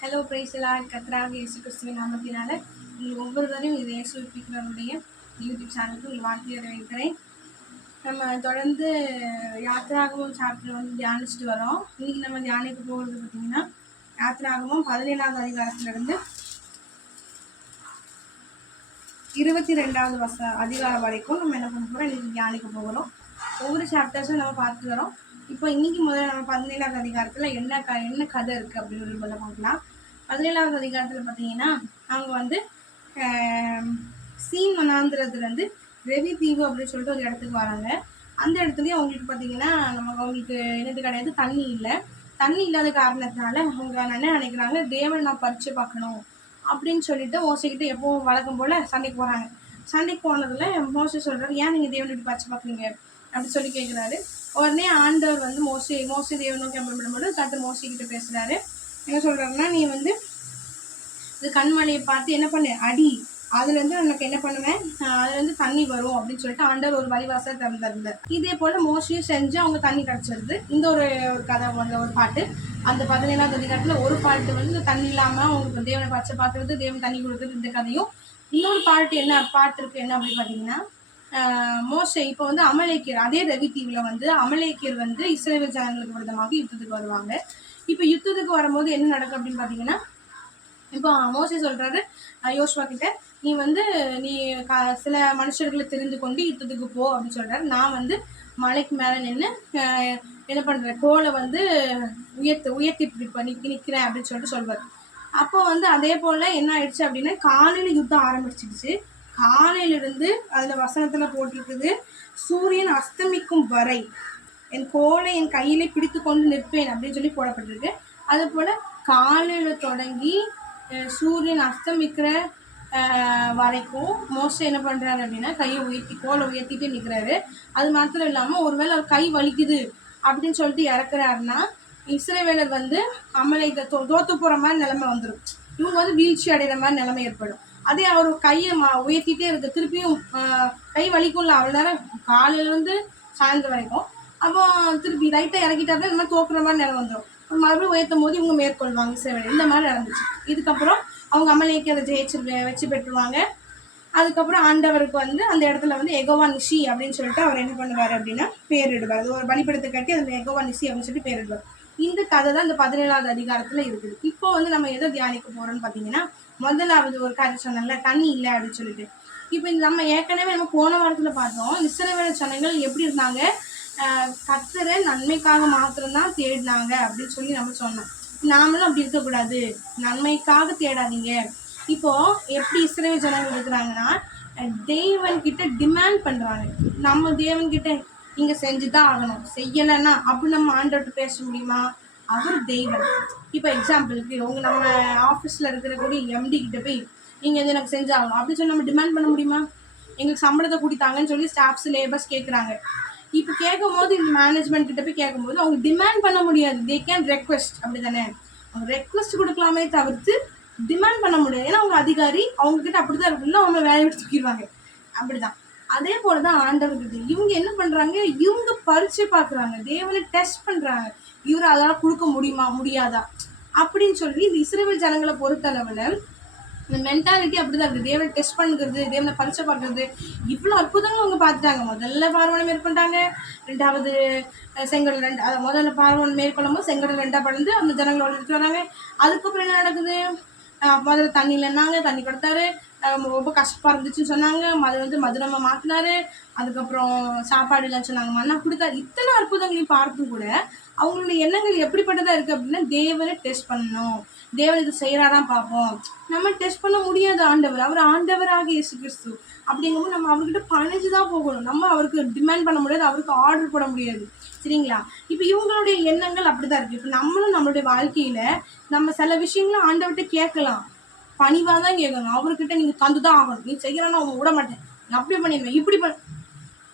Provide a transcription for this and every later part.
Hello பிரைஸ்லாட் கர்த்தராக இயேசு கிறிஸ்துவின் நாமத்தினால நீங்கள் ஒவ்வொருவரையும் இதை இயேசுவிக்கிறவருடைய யூடியூப் சேனலுக்கு உங்கள் வாழ்க்கையை வைக்கிறேன். நம்ம தொடர்ந்து யாத்திராகமம் சாப்டர் வந்து தியானிச்சுட்டு வரோம். இன்னைக்கு நம்ம தியானிக்க போகிறது பார்த்தீங்கன்னா யாத்திராகமம் 17வது அதிகாரத்திலிருந்து 22வது அதிகாரம் வரைக்கும் நம்ம என்ன பண்ண போகிறோம், இன்னைக்கு தியானிக்க போகிறோம். ஒவ்வொரு சாப்டர்ஸும் நம்ம பார்த்து வரோம். இப்போ இன்னைக்கு முதல்ல நம்ம 17வது அதிகாரத்தில் என்ன கதை இருக்குது அப்படின்னு சொல்ல பார்க்கலாம். 17வது அதிகாரத்தில் பார்த்தீங்கன்னா அவங்க வந்து சீன் வனாந்திரத்துலேருந்து ரெவி தீவு அப்படின்னு சொல்லிட்டு ஒரு இடத்துக்கு வராங்க. அந்த இடத்துலையும் அவங்களுக்கு பார்த்தீங்கன்னா அவங்களுக்கு என்னது கிடையாது, தண்ணி இல்லாத காரணத்தினால அவங்க என்ன நினைக்கிறாங்க, தேவன் நான் பறித்து பார்க்கணும் அப்படின்னு சொல்லிட்டு மோசைக்கிட்ட எப்போவும் வழக்கம் போல் சண்டைக்கு போகிறாங்க. சண்டைக்கு போனதில் மோசை சொல்கிறாரு, ஏன் நீங்கள் தேவன் இப்படி பறித்து பார்க்குறீங்க அப்படி சொல்லி கேட்குறாரு. உடனே ஆண்டவர் வந்து மோசை தேவன் நோக்கி அப்படின்போது கருத்து மோசைக்கிட்ட பேசுகிறாரு. என்ன சொல்கிறாருன்னா, நீ வந்து இது கண்மலையை பார்த்து என்ன பண்ணு, அடி, அதுலேருந்து உனக்கு என்ன பண்ணுவேன், அதுலேருந்து தண்ணி வரும் அப்படின்னு சொல்லிட்டு ஆண்டவர் ஒரு வழிவாசலை திறந்தார். இதே போல் மோஸ்ட்லியும் செஞ்சு அவங்க தண்ணி கிடச்சிருது. இந்த ஒரு கதை ஒரு பாட்டு, அந்த 17வது அதிகாரத்தில் ஒரு பாட்டு வந்து தண்ணி இல்லாமல் அவங்களுக்கு தேவனை பச்சை பார்க்குறது, தேவன் தண்ணி கொடுக்குறது, இந்த கதையும். இன்னொரு பாட்டு இருக்குது என்ன அப்படின்னு பார்த்தீங்கன்னா, மோசே இப்போ வந்து அமலேக்கியர், அதே ரவி தீவில் வந்து அமலேக்கியர் வந்து இஸ்ரவேல் ஜனங்களுக்கு விரோதமாக யுத்தத்துக்கு வருவாங்க. இப்போ யுத்தத்துக்கு வரும்போது என்ன நடக்கும் அப்படின்னு பார்த்தீங்கன்னா, இப்போ மோசே சொல்கிறாரு யோசுவா கிட்ட, நீ வந்து சில மனுஷர்களை தெரிந்து கொண்டு யுத்தத்துக்கு போ அப்படின்னு சொல்கிறாரு. நான் வந்து மலைக்கு மேலே நின்று என்ன பண்ணுறேன், கோலை வந்து உயர்த்தி நிற்கிறேன் அப்படின்னு சொல்லிட்டு சொல்வார். அப்போ வந்து அதே போல் என்ன ஆயிடுச்சு அப்படின்னா, காலையில் யுத்தம் ஆரம்பிச்சிடுச்சு. காலையிலிருந்து அதில் வசனத்தில் போட்டிருக்குது, சூரியன் அஸ்தமிக்கும் வரை என் கோலை என் கையிலே பிடித்து கொண்டு நிற்பேன் அப்படின்னு சொல்லி போடப்பட்டிருக்கு. அது போல் காலையில் தொடங்கி சூரியன் அஸ்தமிக்கிற வரைக்கும் மோசே என்ன பண்ணுறாரு அப்படின்னா, கோலை உயர்த்திட்டு நிற்கிறாரு. அது மாத்திரம் இல்லாமல் ஒருவேளை அவர் கை வலிக்குது அப்படின்னு சொல்லிட்டு இறக்குறாருன்னா, இஸ்ரவேலர் வந்து அமலேக்க தோத்து போகிற மாதிரி நிலைமை வந்துடும். இவங்க வந்து வீழ்ச்சி அடைகிற மாதிரி நிலைமை ஏற்படும். அதே அவர் கையை உயர்த்திட்டே இருக்கு, திருப்பியும் கை வலிக்கும்ல அவ்வளோ நேரம் காலையிலேருந்து சாயந்தரம் வரைக்கும். அப்போ திருப்பி லைட்டாக இறக்கிட்டாருன்னா இந்த மாதிரி தோக்குற மாதிரி நிலம் வந்துடும். மறுபடியும் உயர்த்தும் போது இவங்க மேற்கொள்வாங்க இஸ்ரவேலர். இந்த மாதிரி நடந்துச்சு. இதுக்கப்புறம் அவங்க அமலேக்கை அதை வச்சு பெற்றுவாங்க. அதுக்கப்புறம் ஆண்டவருக்கு வந்து அந்த இடத்துல வந்து எகோவா நிஷி அப்படின்னு சொல்லிட்டு அவர் என்ன பண்ணுவார் அப்படின்னா பேரிடுவார். அது ஒரு பலிப்படத்தை கட்டி அதில் எகோவா நிஷி அப்படின்னு சொல்லிட்டு பேரிடுவார். இந்த கதை தான் இந்த 17வது அதிகாரத்தில் இருக்குது. இப்போ வந்து நம்ம எதை தியானிக்க போகிறோம்னு பார்த்தீங்கன்னா, முதலாவது ஒரு கதை சொன்னாங்கல்ல, தண்ணி இல்லை அப்படின்னு சொல்லிட்டு. இப்போ நம்ம ஏற்கனவே நம்ம போன வாரத்தில் பார்த்தோம், இஸ்ரவேல் ஜனங்கள் எப்படி இருந்தாங்க, கர்த்தரை நன்மைக்காக மாத்திரம்தான் தேடினாங்க அப்படின்னு சொல்லி நம்ம சொன்னோம். நாமளும் அப்படி இருக்கக்கூடாது, நன்மைக்காக தேடாதீங்க. இப்போ எப்படி இஸ்ரவேல் ஜனங்கள் இருக்கிறாங்கன்னா, தேவன்கிட்ட டிமாண்ட் பண்ணுறாங்க. நம்ம தேவன்கிட்ட நீங்கள் செஞ்சுதான் ஆகணும், செய்யலைன்னா அப்படி நம்ம ஆண்டவர்கிட்ட பேச முடியுமா? அவர் தெய்வம். இப்போ எக்ஸாம்பிளுக்கு நம்ம ஆஃபீஸில் இருக்கக்கூடிய எம்டி கிட்ட போய் நீங்கள் எது எனக்கு செஞ்சாகணும் அப்படின்னு சொல்லி நம்ம டிமாண்ட் பண்ண முடியுமா? எங்களுக்கு சம்பளத்தை கூட்டித்தாங்கன்னு சொல்லி ஸ்டாஃப்ஸ் லேபர்ஸ் கேட்குறாங்க. இப்போ கேட்கும் போது மேனேஜ்மெண்ட் கிட்ட போய் கேட்கும்போது அவங்க டிமாண்ட் பண்ண முடியாது, தே கேன் ரெக்வெஸ்ட். அப்படி தானே, அவங்க ரெக்வெஸ்ட் கொடுக்கலாமே தவிர்த்து டிமாண்ட் பண்ண முடியாது. ஏன்னா அவங்க அதிகாரி, அவங்கக்கிட்ட அப்படி தான் இருக்குல்ல, அவங்க வேலையை விட்டு தூக்கிடுவாங்க. அப்படிதான் அதே போல தான் ஆண்டவர்கிட்ட இவங்க என்ன பண்ணுறாங்க, இவங்க பரிச்சை பார்க்குறாங்க, தேவனை டெஸ்ட் பண்ணுறாங்க. இவர் அதெல்லாம் கொடுக்க முடியாதா அப்படின்னு சொல்லி இந்த இஸ்ரவேல் ஜனங்களை பொறுத்தளவில் இந்த மென்டாலிட்டி அப்படிதான் இருக்குது. தேவனை டெஸ்ட் பண்ணுறது, தேவனை பரிச்சை பார்க்கறது, இவ்வளோ அற்புதங்களும் அவங்க பார்த்துட்டாங்க. முதல்ல பார்வனை மேற்கொண்டாங்க, ரெண்டாவது செங்கடல் முதல்ல பார்வனை மேற்கொள்ளும் போது செங்கடல் 2ஆக படந்து அந்த ஜனங்களோட எடுத்து வராங்க. அதுக்கப்புறம் என்ன நடக்குது, முதல்ல தண்ணி இல்லைன்னாங்க, தண்ணி கொடுத்தாரு. ரொம்ப கஷ்டமாக இருந்துச்சுன்னு சொன்னாங்க, அது வந்து மதுரமாக மாற்றினாரு. அதுக்கப்புறம் சாப்பாடு இல்லைன்னு சொன்னாங்க, மண்ணா கொடுத்தாரு. இத்தனை அற்புதங்களையும் பார்த்தும் கூட அவங்களுடைய எண்ணங்கள் எப்படிப்பட்டதாக இருக்குது அப்படின்னா, தேவனை டெஸ்ட் பண்ணணும், தேவன் இது செய்கிறாரான் பார்ப்போம். நம்ம டெஸ்ட் பண்ண முடியாது. அவர் ஆண்டவராக இயேசு கிறிஸ்து. அப்படிங்கும்போது நம்ம அவர்கிட்ட பணிஞ்சு தான் போகணும். நம்ம அவருக்கு டிமாண்ட் பண்ண முடியாது, அவருக்கு ஆர்டர் போட முடியாது. சரிங்களா? இப்போ இவங்களுடைய எண்ணங்கள் அப்படிதான் இருக்குது. இப்போ நம்மளும் நம்மளுடைய வாழ்க்கையில் நம்ம சில விஷயங்களும் ஆண்டவர்கிட்ட கேட்கலாம், பணிவாக தான் கேட்கணும். அவர்கிட்ட நீங்கள் தந்து தான் ஆகணும், நீ செய்யறேன்னா அவங்க விட மாட்டேன், நான் அப்படி பண்ணிடுவேன், இப்படி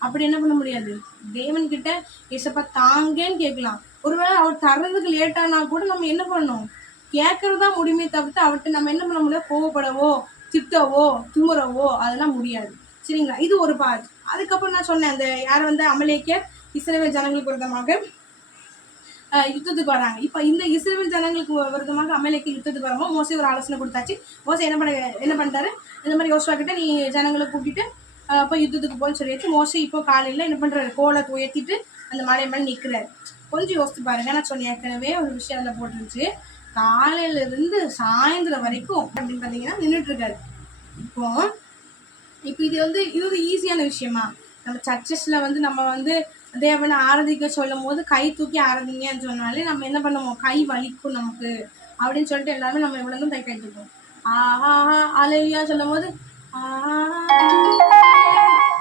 அப்படி என்ன பண்ண முடியாது. தேவன்கிட்ட ஏசப்பா தாங்கன்னு கேட்கலாம். ஒருவேளை அவர் தர்றதுக்கு லேட்டானா கூட நம்ம என்ன பண்ணணும், கேட்கறதா முடியுமே தவிர்த்து அவர்கிட்ட நம்ம என்ன பண்ண முடியாது, கோவப்படவோ திட்டவோ துமுறவோ அதெல்லாம் முடியாது. சரிங்களா? இது ஒரு பார்ட். அதுக்கப்புறம் நான் சொன்னேன், அந்த யார் வந்து அமலேக்கியர் இஸ்ரவேல் ஜனங்களுக்கு விரோதமாக யுத்தத்துக்கு வராங்க. இப்போ இந்த இஸ்ரவேல் ஜனங்களுக்கு விரோதமாக அமலேக்கு யுத்தத்துக்கு வரும்போது மோசே ஒரு ஆலோசனை கொடுத்தாச்சு. மோசே என்ன பண்ணிட்டாரு, இந்த மாதிரி யோசுவா கிட்ட நீ ஜனங்களை கூட்டிட்டு போய் யுத்தத்துக்கு போன்னு சொல்லியாச்சு. மோசே இப்போ காலையில் என்ன பண்ணுறாரு, கோலத்தை உயர்த்திட்டு அந்த மலை மேலே நிற்கிறாரு. கொஞ்சம் யோசித்து பாருங்க. நான் சொன்னேன் ஏற்கனவே ஒரு விஷயம் அதில் போட்டுருச்சு. காலையிலேருந்து சாயந்தரம் வரைக்கும் அப்படின்னு பார்த்தீங்கன்னா நின்றுட்டு இருக்காரு. இப்போ இது ஈஸியான விஷயமா? நம்ம சர்ச்சஸில் நம்ம தேவனை ஆராதிக்க சொல்லும் போது கை தூக்கி ஆராதிங்கன்னு சொன்னாலே நம்ம என்ன பண்ணுவோம், கை வலிக்கும் நமக்கு அப்படின்னு சொல்லிட்டு எல்லாருமே நம்ம எவ்வளோ கை கைட்டுருக்கோம். ஆஹா அலையா சொல்லும் போது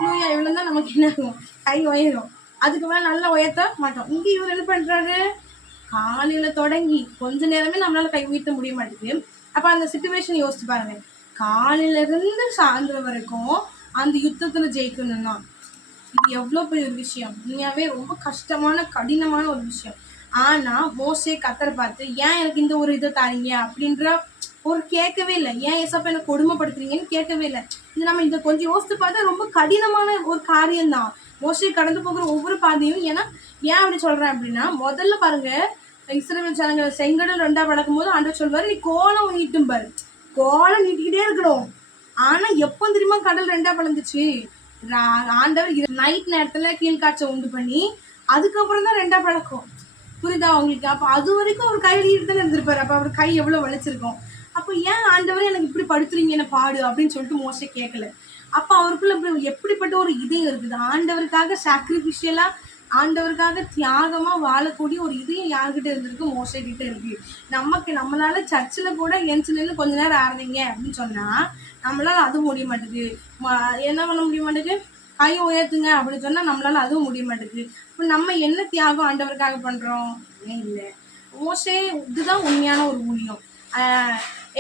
லூயா இவ்வளோ தான் நமக்கு என்ன ஆகும், கை உயரும். அதுக்கு மேலே நல்லா உயர்த்த மாட்டோம். இங்கே இவர் என்ன பண்ணுறாரு, காலையில் தொடங்கி கொஞ்ச நேரமே நம்மளால கை உயர்த்த முடிய மாட்டேங்குது. அப்போ அந்த சிச்சுவேஷன் யோசிச்சு பாருங்க. காலையிலேருந்து சாயந்தரம் வரைக்கும் அந்த யுத்தத்தில் ஜெயிக்கணும்னா இது எவ்வளோ பெரிய ஒரு விஷயம். உண்மையாகவே ரொம்ப கஷ்டமான கடினமான ஒரு விஷயம். ஆனால் மோசே கத்தரை பார்த்து ஏன் எனக்கு இந்த ஒரு இதை தாரீங்க அப்படின்ற ஒரு கேட்கவே இல்லை. ஏன் ஏசப்பா எனக்கு கொடுமைப்படுத்துறீங்கன்னு கேட்கவே இல்லை. இது நம்ம இதை கொஞ்சம் யோசித்து பார்த்தா ரொம்ப கடினமான ஒரு காரியம்தான் மோசே கடந்து போகிற ஒவ்வொரு பாதையும். ஏன்னா ஏன் அப்படி சொல்கிறேன் அப்படின்னா, முதல்ல பாருங்க, இஸ்ரவேல் ஜனங்களை செங்கடல் 2ஆ வளர்க்கும் போது ஆண்டவர் சொல்வார், நீ கோலம் நீட்டும் பாரு, கோலம் நீட்டிக்கிட்டே இருக்கணும். ஆனால் எப்போ தெரியுமா கடல் 2ஆ வளர்ந்துச்சு? ஆண்டவர் நைட் நேரத்தில் கீழ்காய்ச்சல் உண்டு பண்ணி அதுக்கப்புறம் தான் 2ஆ பழக்கம். புரியுதா உங்களுக்கு? அப்போ அது வரைக்கும் அவர் கையில் ஈடுதானே இருந்திருப்பாரு. அப்போ அவர் கை எவ்வளோ வலிச்சிருக்கும். அப்போ ஏன் ஆண்டவரே எனக்கு இப்படி படுத்துறீங்க என்ன பாடு அப்படின்னு சொல்லிட்டு மோசே கேட்கல. அப்போ அவருக்குள்ள எப்படிப்பட்ட ஒரு இதயம் இருக்குது, ஆண்டவருக்காக சாக்ரிஃபிஷியலாக ஆண்டவருக்காக தியாகமாக வாழக்கூடிய ஒரு இதயம் யார்கிட்ட இருந்திருக்கு, மோசே கிட்ட இருக்கு. நம்மளால சர்ச்சில் கூட எஞ்சிலேருந்து கொஞ்ச நேரம் ஆடுறீங்க அப்படின்னு சொன்னால் நம்மளால அதுவும் முடிய மாட்டேங்குது. என்ன பண்ண முடிய மாட்டேங்குது, கை உயர்த்துங்க அப்படின்னு சொன்னால் நம்மளால அதுவும் முடிய மாட்டேங்குது. இப்போ நம்ம என்ன தியாகம் ஆண்டவருக்காக பண்ணுறோம்? இல்லை. மோசே இதுதான் உண்மையான ஒரு ஊழியம்.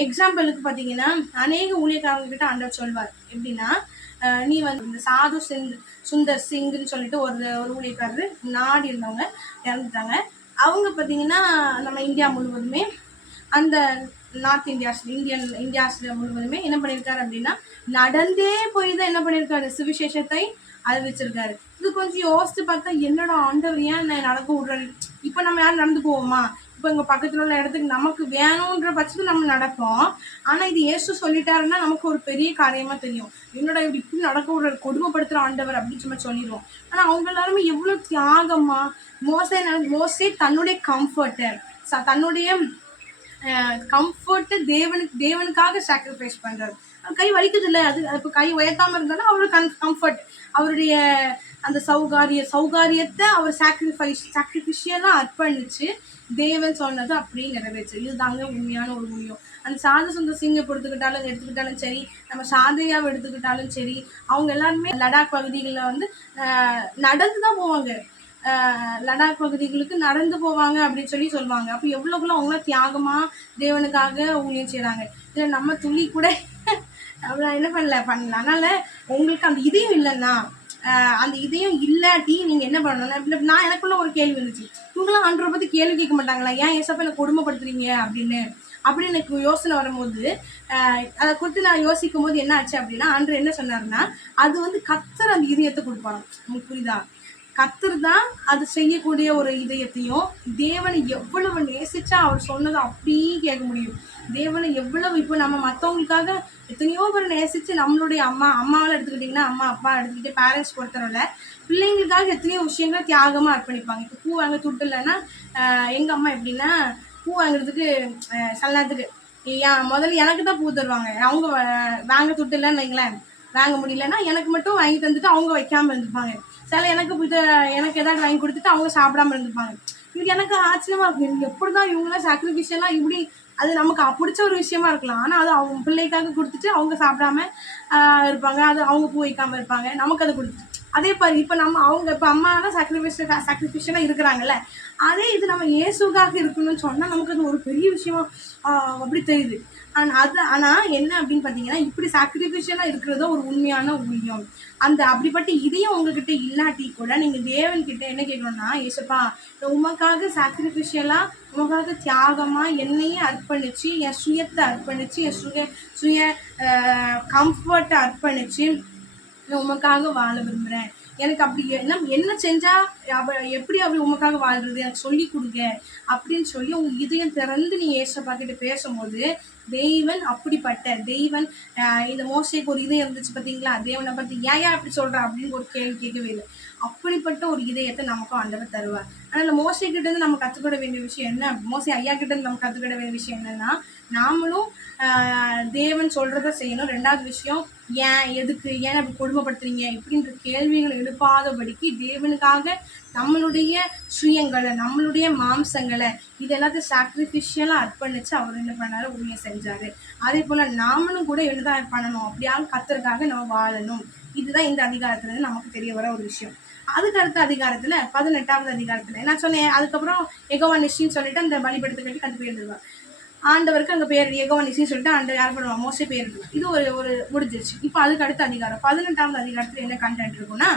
எக்ஸாம்பிளுக்கு பார்த்தீங்கன்னா, அநேக ஊழியக்காரங்கக்கிட்ட ஆண்டவர் சொல்வார் எப்படின்னா, நீ இந்த சாது சுந்தர் சிங்னு சொல்லிட்டு ஒரு ஊழியக்காரர் முன்னாடி இருந்தவங்க இறந்துட்டாங்க. அவங்க பார்த்தீங்கன்னா நம்ம இந்தியா முழுவதுமே, அந்த நார்த் இந்தியாஸில் முழுவதுமே என்ன பண்ணியிருக்காரு அப்படின்னா, நடந்தே போய் தான் என்ன பண்ணியிருக்காரு, சுவிசேஷத்தை அறிவிச்சிருக்காரு. இது கொஞ்சம் யோசித்து பார்த்தா என்னோட ஆண்டவர் ஏன் என்ன நடக்க விடுறாரு? இப்போ நம்ம யாரும் நடந்து போவோமா? இப்போ இங்கே பக்கத்தில் உள்ள இடத்துக்கு நமக்கு வேணுன்ற பட்சத்தில் நம்ம நடப்போம். ஆனால் இது இயேசு சொல்லிட்டாருன்னா நமக்கு ஒரு பெரிய காரியமாக தெரியும். என்னோட இப்படி நடக்க விடுற கொடுமைப்படுத்துகிற ஆண்டவர் அப்படின்னு சொல்லிடுவோம். ஆனால் அவங்க எல்லாருமே எவ்வளோ தியாகமா, மோசே தன்னுடைய தன்னுடைய கம்ஃபர்ட்டை தேவனுக்காக சாக்ரிஃபைஸ் பண்ணுறாரு. கை வலிக்குது இல்லை, அது இப்போ கை உயர்த்தாமல் இருந்தாலும் அவருக்கு கம்ஃபர்ட், அவருடைய அந்த சௌகாரியத்தை அவர் சாக்ரிஃபிஷியலாக அர்ப்பணிச்சு தேவன் சொன்னது அப்படியே நிறைவேற்று. இதுதாங்க உண்மையான ஒரு ஊழியம். அந்த சாது சுந்தர் சிங்கை எடுத்துக்கிட்டாலும் சரி, நம்ம சாதையாவை எடுத்துக்கிட்டாலும் சரி, அவங்க எல்லாருமே லடாக் பகுதிகளில் நடந்து தான் போவாங்க. லடாக் பகுதிகளுக்கு நடந்து போவாங்க அப்படின்னு சொல்லுவாங்க. அப்போ எவ்வளோக்குள்ள அவங்களாம் தியாகமாக தேவனுக்காக ஊழியம் செய்கிறாங்க. இதில் நம்ம துளி கூட அவ்வளோ என்ன பண்ணலாம். அதனால் உங்களுக்கு அந்த இதயம் இல்லைன்னா, அந்த இதயம் இல்லாட்டி நீங்கள் என்ன பண்ணணும்? நான் எனக்குள்ள ஒரு கேள்வி இருந்துச்சு, இவங்களாம் ஆண்டவரை பற்றி கேள்வி கேட்க மாட்டாங்களா, ஏன் ஏசப்பா எனக்கு கொடுமைப்படுத்துறீங்க அப்படின்னு எனக்கு யோசனை வரும்போது, அதை குறித்து நான் யோசிக்கும் போது என்ன ஆச்சு அப்படின்னா, ஆண்டவர் என்ன சொன்னார்னா, அது கர்த்தர் அந்த இதயத்தை கொடுப்பாங்க. உங்களுக்கு புரியுதா? கர்த்தர் தான் அது செய்யக்கூடிய ஒரு இதயத்தையும், தேவனை எவ்வளவு நேசிச்சா அவர் சொன்னதை அப்படியே கேட்க முடியும். தேவனை எவ்வளவு இப்போ நம்ம மற்றவங்களுக்காக எத்தனையோ பேர் நேசித்து, நம்மளுடைய அம்மாவெல்லாம் எடுத்துக்கிட்டிங்கன்னா, அம்மா அப்பா எடுத்துக்கிட்டு பேரண்ட்ஸ் பொறுத்தவரை பிள்ளைங்களுக்காக எத்தனையோ விஷயங்கள் தியாகமாக அர்ப்பணிப்பாங்க. இப்போ பூ வாங்க துட்டு இல்லைன்னா, எங்கள் அம்மா எப்படின்னா பூ வாங்குறதுக்கு சில நேரத்துக்கு முதல்ல எனக்கு தான் பூ தருவாங்க. அவங்க வாங்க துட்டு இல்லைன்னு வைங்களேன், வாங்க முடியலன்னா எனக்கு மட்டும் வாங்கி தந்துட்டு அவங்க வைக்காமல் இருந்துப்பாங்க. சில எனக்கு ஏதாவது வாங்கி கொடுத்துட்டு அவங்க சாப்பிடாம இருந்துப்பாங்க. இது எனக்கு ஆச்சரியமாக இருக்கும். எப்படி தான் இவங்களாம் சாக்ரிஃபிஷியலாக இப்படி, அது நமக்கு பிடிச்ச ஒரு விஷயமா இருக்கலாம். ஆனால் அது அவங்க பிள்ளைக்காக கொடுத்துட்டு அவங்க சாப்பிடாம இருப்பாங்க. அது அவங்க பூ வைக்காமல் இருப்பாங்க. நமக்கு அதை கொடுத்துட்டு அதே பாரு இப்போ அவங்க இப்போ அம்மாலாம் சாக்ரிஃபிஷியலாக இருக்கிறாங்கல்ல, அதே இது நம்ம இயேசுக்காக இருக்கணும்னு சொன்னால் நமக்கு அது ஒரு பெரிய விஷயமா அப்படி தெரியுது. ஆனால் என்ன அப்படின்னு பார்த்தீங்கன்னா, இப்படி சாக்ரிஃபிஷியலாக இருக்கிறதோ ஒரு உண்மையான ஊழியம். அப்படிப்பட்ட இதையும் உங்ககிட்ட இல்லாட்டி கூட நீங்கள் தேவன்கிட்ட என்ன கேட்கணும்னா, ஏசப்பா உமக்காக சாக்ரிஃபிஷியலாக, உமக்காக தியாகமாக என்னையே அர்ப்பணித்து, என் சுயத்தை அர்ப்பணித்து, என் சுய கம்ஃபர்ட்டை அர்ப்பணித்து உமக்காக வாழ விரும்புகிறேன். எனக்கு அப்படி என்ன செஞ்சா எப்படி அப்படி உமக்காக வாழ்றது எனக்கு சொல்லி கொடுங்க அப்படின்னு சொல்லி உங்க இதயம் திறந்து நீ ஏசப்பா கிட்ட பேசும்போது தெய்வன் அப்படிப்பட்ட தெய்வன் இந்த மோசைக்கு ஒரு இதயம் இருந்துச்சு பார்த்தீங்களா, தேவனை பத்தி ஏன் அப்படி சொல்ற அப்படின்னு ஒரு கேள்வி கேட்கவே இல்லை. அப்படிப்பட்ட ஒரு இதயத்தை நமக்கும் ஆண்டவர் தருவார். அதனால மோசை கிட்ட இருந்து நம்ம கத்துக்கிட வேண்டிய விஷயம் என்ன, மோசை ஐயா கிட்ட இருந்து நம்ம கத்துக்கிட வேண்டிய விஷயம் என்னன்னா, நாமளும் தேவன் சொல்றத செய்யணும். ரெண்டாவது விஷயம், ஏன் எதுக்கு ஏன் அப்படி கொடுமைப்படுத்துறீங்க இப்படின்ற கேள்விகள் எழுப்பாதபடிக்கு தேவனுக்காக நம்மளுடைய சுயங்களை நம்மளுடைய மாம்சங்களை இது எல்லாத்தையும் சாக்ரிஃபிஷியலா அர்ப்பணிச்சு அவர் என்ன பண்ணாரு, உண்மையை செஞ்சாரு. அதே போல நாமளும் கூட என்னதான் பண்ணணும், அப்படியாக கத்தருக்காக நம்ம வாழணும். இதுதான் இந்த அதிகாரத்துல இருந்து நமக்கு தெரிய வர ஒரு விஷயம். அதுக்கு அடுத்த அதிகாரத்துல 18வது அதிகாரத்துல நான் சொன்னேன், அதுக்கப்புறம் எகோவா நிஷின்னு சொல்லிட்டு அந்த பலிபடத்தை கட்டி கத்து போயிருந்துருவார். ஆண்டவருக்கு அங்கே பேர் எகோவா நிசின்னு சொல்லிட்டு ஆண்டவர் யார் பண்ணுவாங்க, மோசே பேர் இருக்கு. இது ஒரு முடிஞ்சிருச்சு. இப்போ அதுக்கு அடுத்த அதிகாரம் 18வது அதிகாரத்தில் என்ன கண்டென்ட் இருக்குன்னா,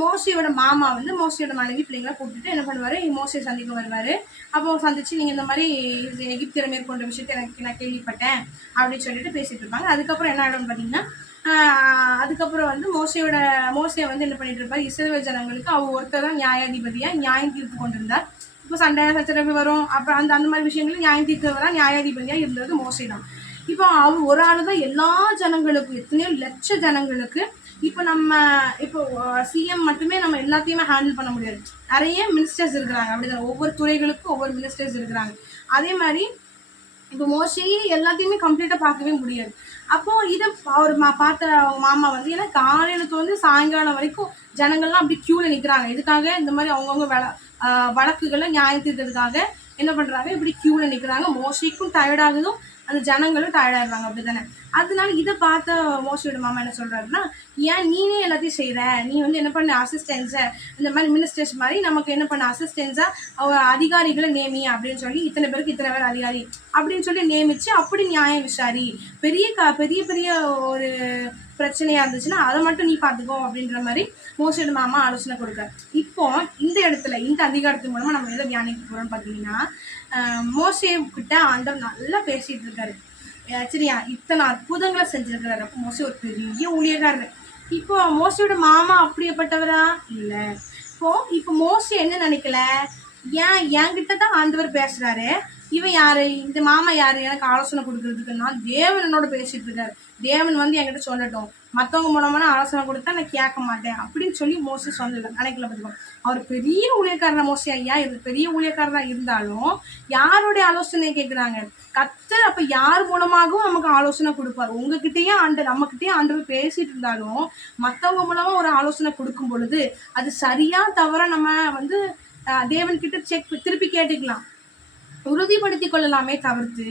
மோசையோட மாமா வந்து மோசையோட மனைவி பிள்ளைங்களை கூப்பிட்டுட்டு என்ன பண்ணுவார், மோசையை சந்திக்க வருவார். அப்போ சந்திச்சு நீங்கள் இந்த மாதிரி எகிப்தியரை மேற்கொண்ட விஷயத்தை நான் கேள்விப்பட்டேன் அப்படின்னு சொல்லிட்டு பேசிட்டு இருப்பாங்க. அதுக்கப்புறம் என்ன ஆகிடும்னு பார்த்தீங்கன்னா, அதுக்கப்புறம் வந்து மோசையை வந்து என்ன பண்ணிட்டு இருப்பார், இஸ்ரவேல் ஜனங்களுக்கு அவர் ஒருத்தர் தான் நியாயாதிபதியாக நியாயம் தீர்ப்பு கொண்டிருந்தார். இப்போ சண்டை சச்சரவு வரும், அப்புறம் அந்த மாதிரி விஷயங்களும் நியாயம் தீர்க்கிறவரா நியாயாதிபதியாக இருந்தது மோசை தான். இப்போ அவர் ஒரு ஆள் தான் எல்லா ஜனங்களுக்கும், எத்தனையோ லட்ச ஜனங்களுக்கு. இப்போ சிஎம் மட்டுமே நம்ம எல்லாத்தையுமே ஹேண்டில் பண்ண முடியாது. நிறைய மினிஸ்டர்ஸ் இருக்கிறாங்க, அப்படிதான் ஒவ்வொரு துறைகளுக்கும் ஒவ்வொரு மினிஸ்டர்ஸ் இருக்கிறாங்க. அதே மாதிரி இப்போ மோஸ்ட்லி எல்லாத்தையுமே கம்ப்ளீட்டாக பார்க்கவே முடியாது. அப்போது இதை அவர் பார்த்த அவங்க மாமா வந்து, ஏன்னா காலையில் வந்து சாயங்காலம் வரைக்கும் ஜனங்கள்லாம் அப்படி க்யூவில் நிற்கிறாங்க. இதுக்காக இந்த மாதிரி அவங்கவுங்க வழக்குகளை நியாயம் தீர்க்கிறதுக்காக என்ன பண்ணுறாங்க, இப்படி க்யூவில் நிற்கிறாங்க. மோஸ்ட்லிக்கும் டயர்டாகுதும் அந்த ஜனங்களும் டயர்டாகிடுறாங்க, அப்படி தானே. அதனால இதை பார்த்த மோஸ்ட்லியோட மாமா என்ன சொல்கிறாருன்னா, ஏன் நீனே எல்லாத்தையும் செய்கிற, நீ வந்து என்ன பண்ண அசிஸ்டன்ஸை இந்த மாதிரி மினிஸ்டர்ஸ் மாதிரி நமக்கு என்ன பண்ண அசிஸ்டன்ஸாக அவங்க அதிகாரிகளை நேமி அப்படின்னு சொல்லி இத்தனை பேருக்கு இத்தனை பேர் அதிகாரி அப்படின்னு சொல்லி நியமிச்சு அப்படி நியாயம் விசாரி. பெரிய பெரிய ஒரு பிரச்சனையாக இருந்துச்சுன்னா அதை மட்டும் நீ பார்த்துக்கோ அப்படின்ற மாதிரி மோசையோட மாமா ஆலோசனை கொடுக்காரு. இப்போ இந்த இடத்துல இந்த அதிகாரத்தின் மூலமாக நம்ம எதை தியானிக்க போகிறோம்னு பார்த்தீங்கன்னா, மோசே கிட்ட ஆண்டவர் நல்லா பேசிகிட்டு இருக்காரு, சரியா, இத்தனை அற்புதங்களை செஞ்சிருக்கிறாரு. அப்போ மோசே ஒரு பெரிய ஊழியக்காரர். இப்போ மோசையோட மாமா அப்படியேப்பட்டவரா இல்லை. இப்போ மோசே என்ன நினைக்கல, என்கிட்ட தான் ஆண்டவர் பேசுறாரு, இவன் யாரு, இந்த மாமா யாரு எனக்கு ஆலோசனை கொடுக்கறதுக்குன்னா, தேவன் என்னோட பேசிட்டு இருக்காரு, தேவன் வந்து என்கிட்ட சொல்லட்டும், மற்றவங்க மூலமான ஆலோசனை கொடுத்தா நான் கேட்க மாட்டேன் அப்படின்னு சொல்லி மோசே சொல்லல. நினைக்கல பார்த்துக்கோம். அவர் பெரிய ஊழியக்காரர் மோசே ஐயா, இது பெரிய ஊழியக்காரரா இருந்தாலும் யாருடைய ஆலோசனை கேட்குறாங்க, கர்த்தர். அப்போ யார் மூலமாகவும் நமக்கு ஆலோசனை கொடுப்பார். உங்ககிட்டயே நம்மகிட்டயே ஆண்டவர் பேசிட்டு இருந்தாலும் மற்றவங்க மூலமா ஒரு ஆலோசனை கொடுக்கும் பொழுது அது சரியா தவிர நம்ம வந்து தேவன்கிட்ட திருப்பி கேட்டுக்கலாம், உறுதிப்படுத்தி கொள்ளலாமே தவிர்த்து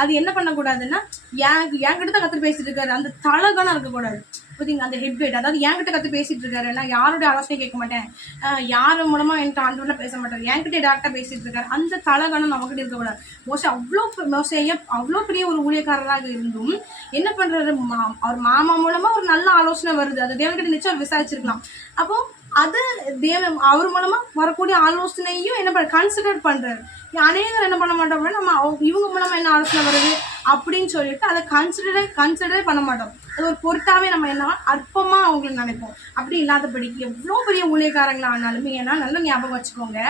அது என்ன பண்ணக்கூடாதுன்னா, என்கிட்ட தான் கற்று பேசிட்டு இருக்காரு அந்த தலகணம் இருக்கக்கூடாது. பார்த்தீங்க, அந்த ஹெட்வேட், அதாவது என்கிட்ட கற்று பேசிட்டு இருக்காரு, நான் யாருடைய ஆலோசனை கேட்க மாட்டேன், யார் மூலமா என்கிட்ட ஆண்டவர்ல பேச மாட்டார், என்கிட்ட டேரக்டா பேசிட்டு இருக்காரு, அந்த தலகணம் நமக்கிட்ட இருக்கக்கூடாது. மோசையா அவ்வளோ பெரிய ஒரு ஊழியக்காரராக இருந்தும் என்ன பண்றாரு, அவர் மாமா மூலமா ஒரு நல்ல ஆலோசனை வருது, அது தேவன்கிட்ட நிச்சயம் விசாரிச்சிருக்கலாம். அப்போ அது அவர் மூலமா வரக்கூடிய ஆலோசனையும் என்ன கன்சிடர் பண்றாரு. அநேகர் என்ன பண்ண மாட்டோம், நம்ம இவங்க மூலமா என்ன ஆலோசனை வருது அப்படின்னு சொல்லிட்டு அதை கன்சிடரே பண்ண மாட்டோம். அது ஒரு பொருட்டாவே நம்ம என்ன அற்பமா அவங்களை நினைப்போம். அப்படி இல்லாதபடிக்கு எவ்வளோ பெரிய ஊழியக்காரங்களா ஆனாலுமே, ஏன்னா நல்ல ஞாபகம் வச்சுக்கோங்க,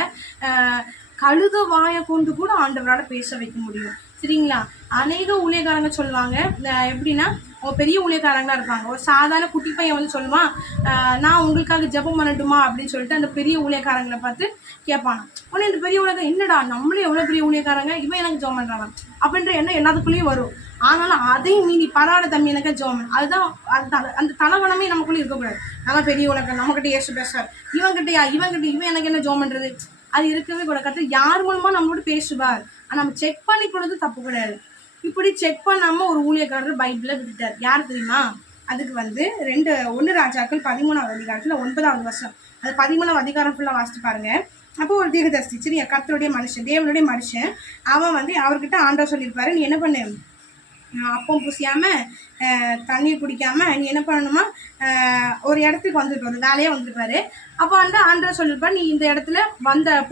கழுத வாயை கொண்டு கூட ஆண்டவரால் பேச வைக்க முடியும், சரிங்களா. அநேக ஊழியக்காரங்க சொல்லுவாங்க, எப்படின்னா அவங்க பெரிய ஊழியக்காரங்களா இருப்பாங்க, ஒரு சாதாரண குட்டி பையன் வந்து சொல்லுவான், நான் உங்களுக்காக ஜெபம் பண்ணட்டுமா அப்படின்னு சொல்லிட்டு அந்த பெரிய ஊழியக்காரங்களை பார்த்து கேட்பாங்க. உடனே இந்த பெரிய ஊழியக்காரங்க, என்னடா நம்மளே எவ்வளோ பெரிய ஊழியக்காரங்க, இவன் எனக்கு ஜெபம் பண்ணுறாங்க அப்படின்ற எண்ணம் எல்லாத்துக்குள்ளேயும் வரும். ஆனாலும் அதையும் நீ பரவாயில்ல தம்பி எனக்கு ஜெபம், அதுதான் அந்த தலவனமே நமக்குள்ளே இருக்கக்கூடாது. நம்ம பெரிய ஊழியக்காரன், நம்மகிட்ட ஏசு பேசுறாரு, இவன் எனக்கு என்ன ஜெபம் பண்ணுறது, அது இருக்கவே கூட. கரெக்டாக யார் மூலமா நம்மளோட பேசுவார், ஆனால் நம்ம செக் பண்ணி கொடுத்து தப்பு கிடையாது. இப்படி செக் பண்ணாமல் ஒரு ஊழியக்காரர் பைபிளை விட்டுட்டார். யார் தெரியுமா, அதுக்கு வந்து 1 ராஜாக்கள் 13வது அதிகாரத்தில் 9வது வருஷம், அது 13வது அதிகாரம் ஃபுல்லாக வாசித்து பாருங்க. அப்போ ஒரு தீர்க்கதரிசி, சரியா, கர்த்தருடைய மனுஷன், தேவனுடைய மனுஷன், அவன் வந்து அவர்கிட்ட ஆண்டவர் சொல்லியிருப்பாரு, நீ என்ன பண்ணு, அப்பம் பூசியாம தண்ணீர் குடிக்காம நீ என்ன பண்ணணுமா, ஒரு இடத்துக்கு வந்துருப்பாரு, வேலையாக வந்துருப்பாரு. அப்போ வந்து ஆண்டவர் சொல்லியிருப்பாரு, நீ இந்த இடத்துல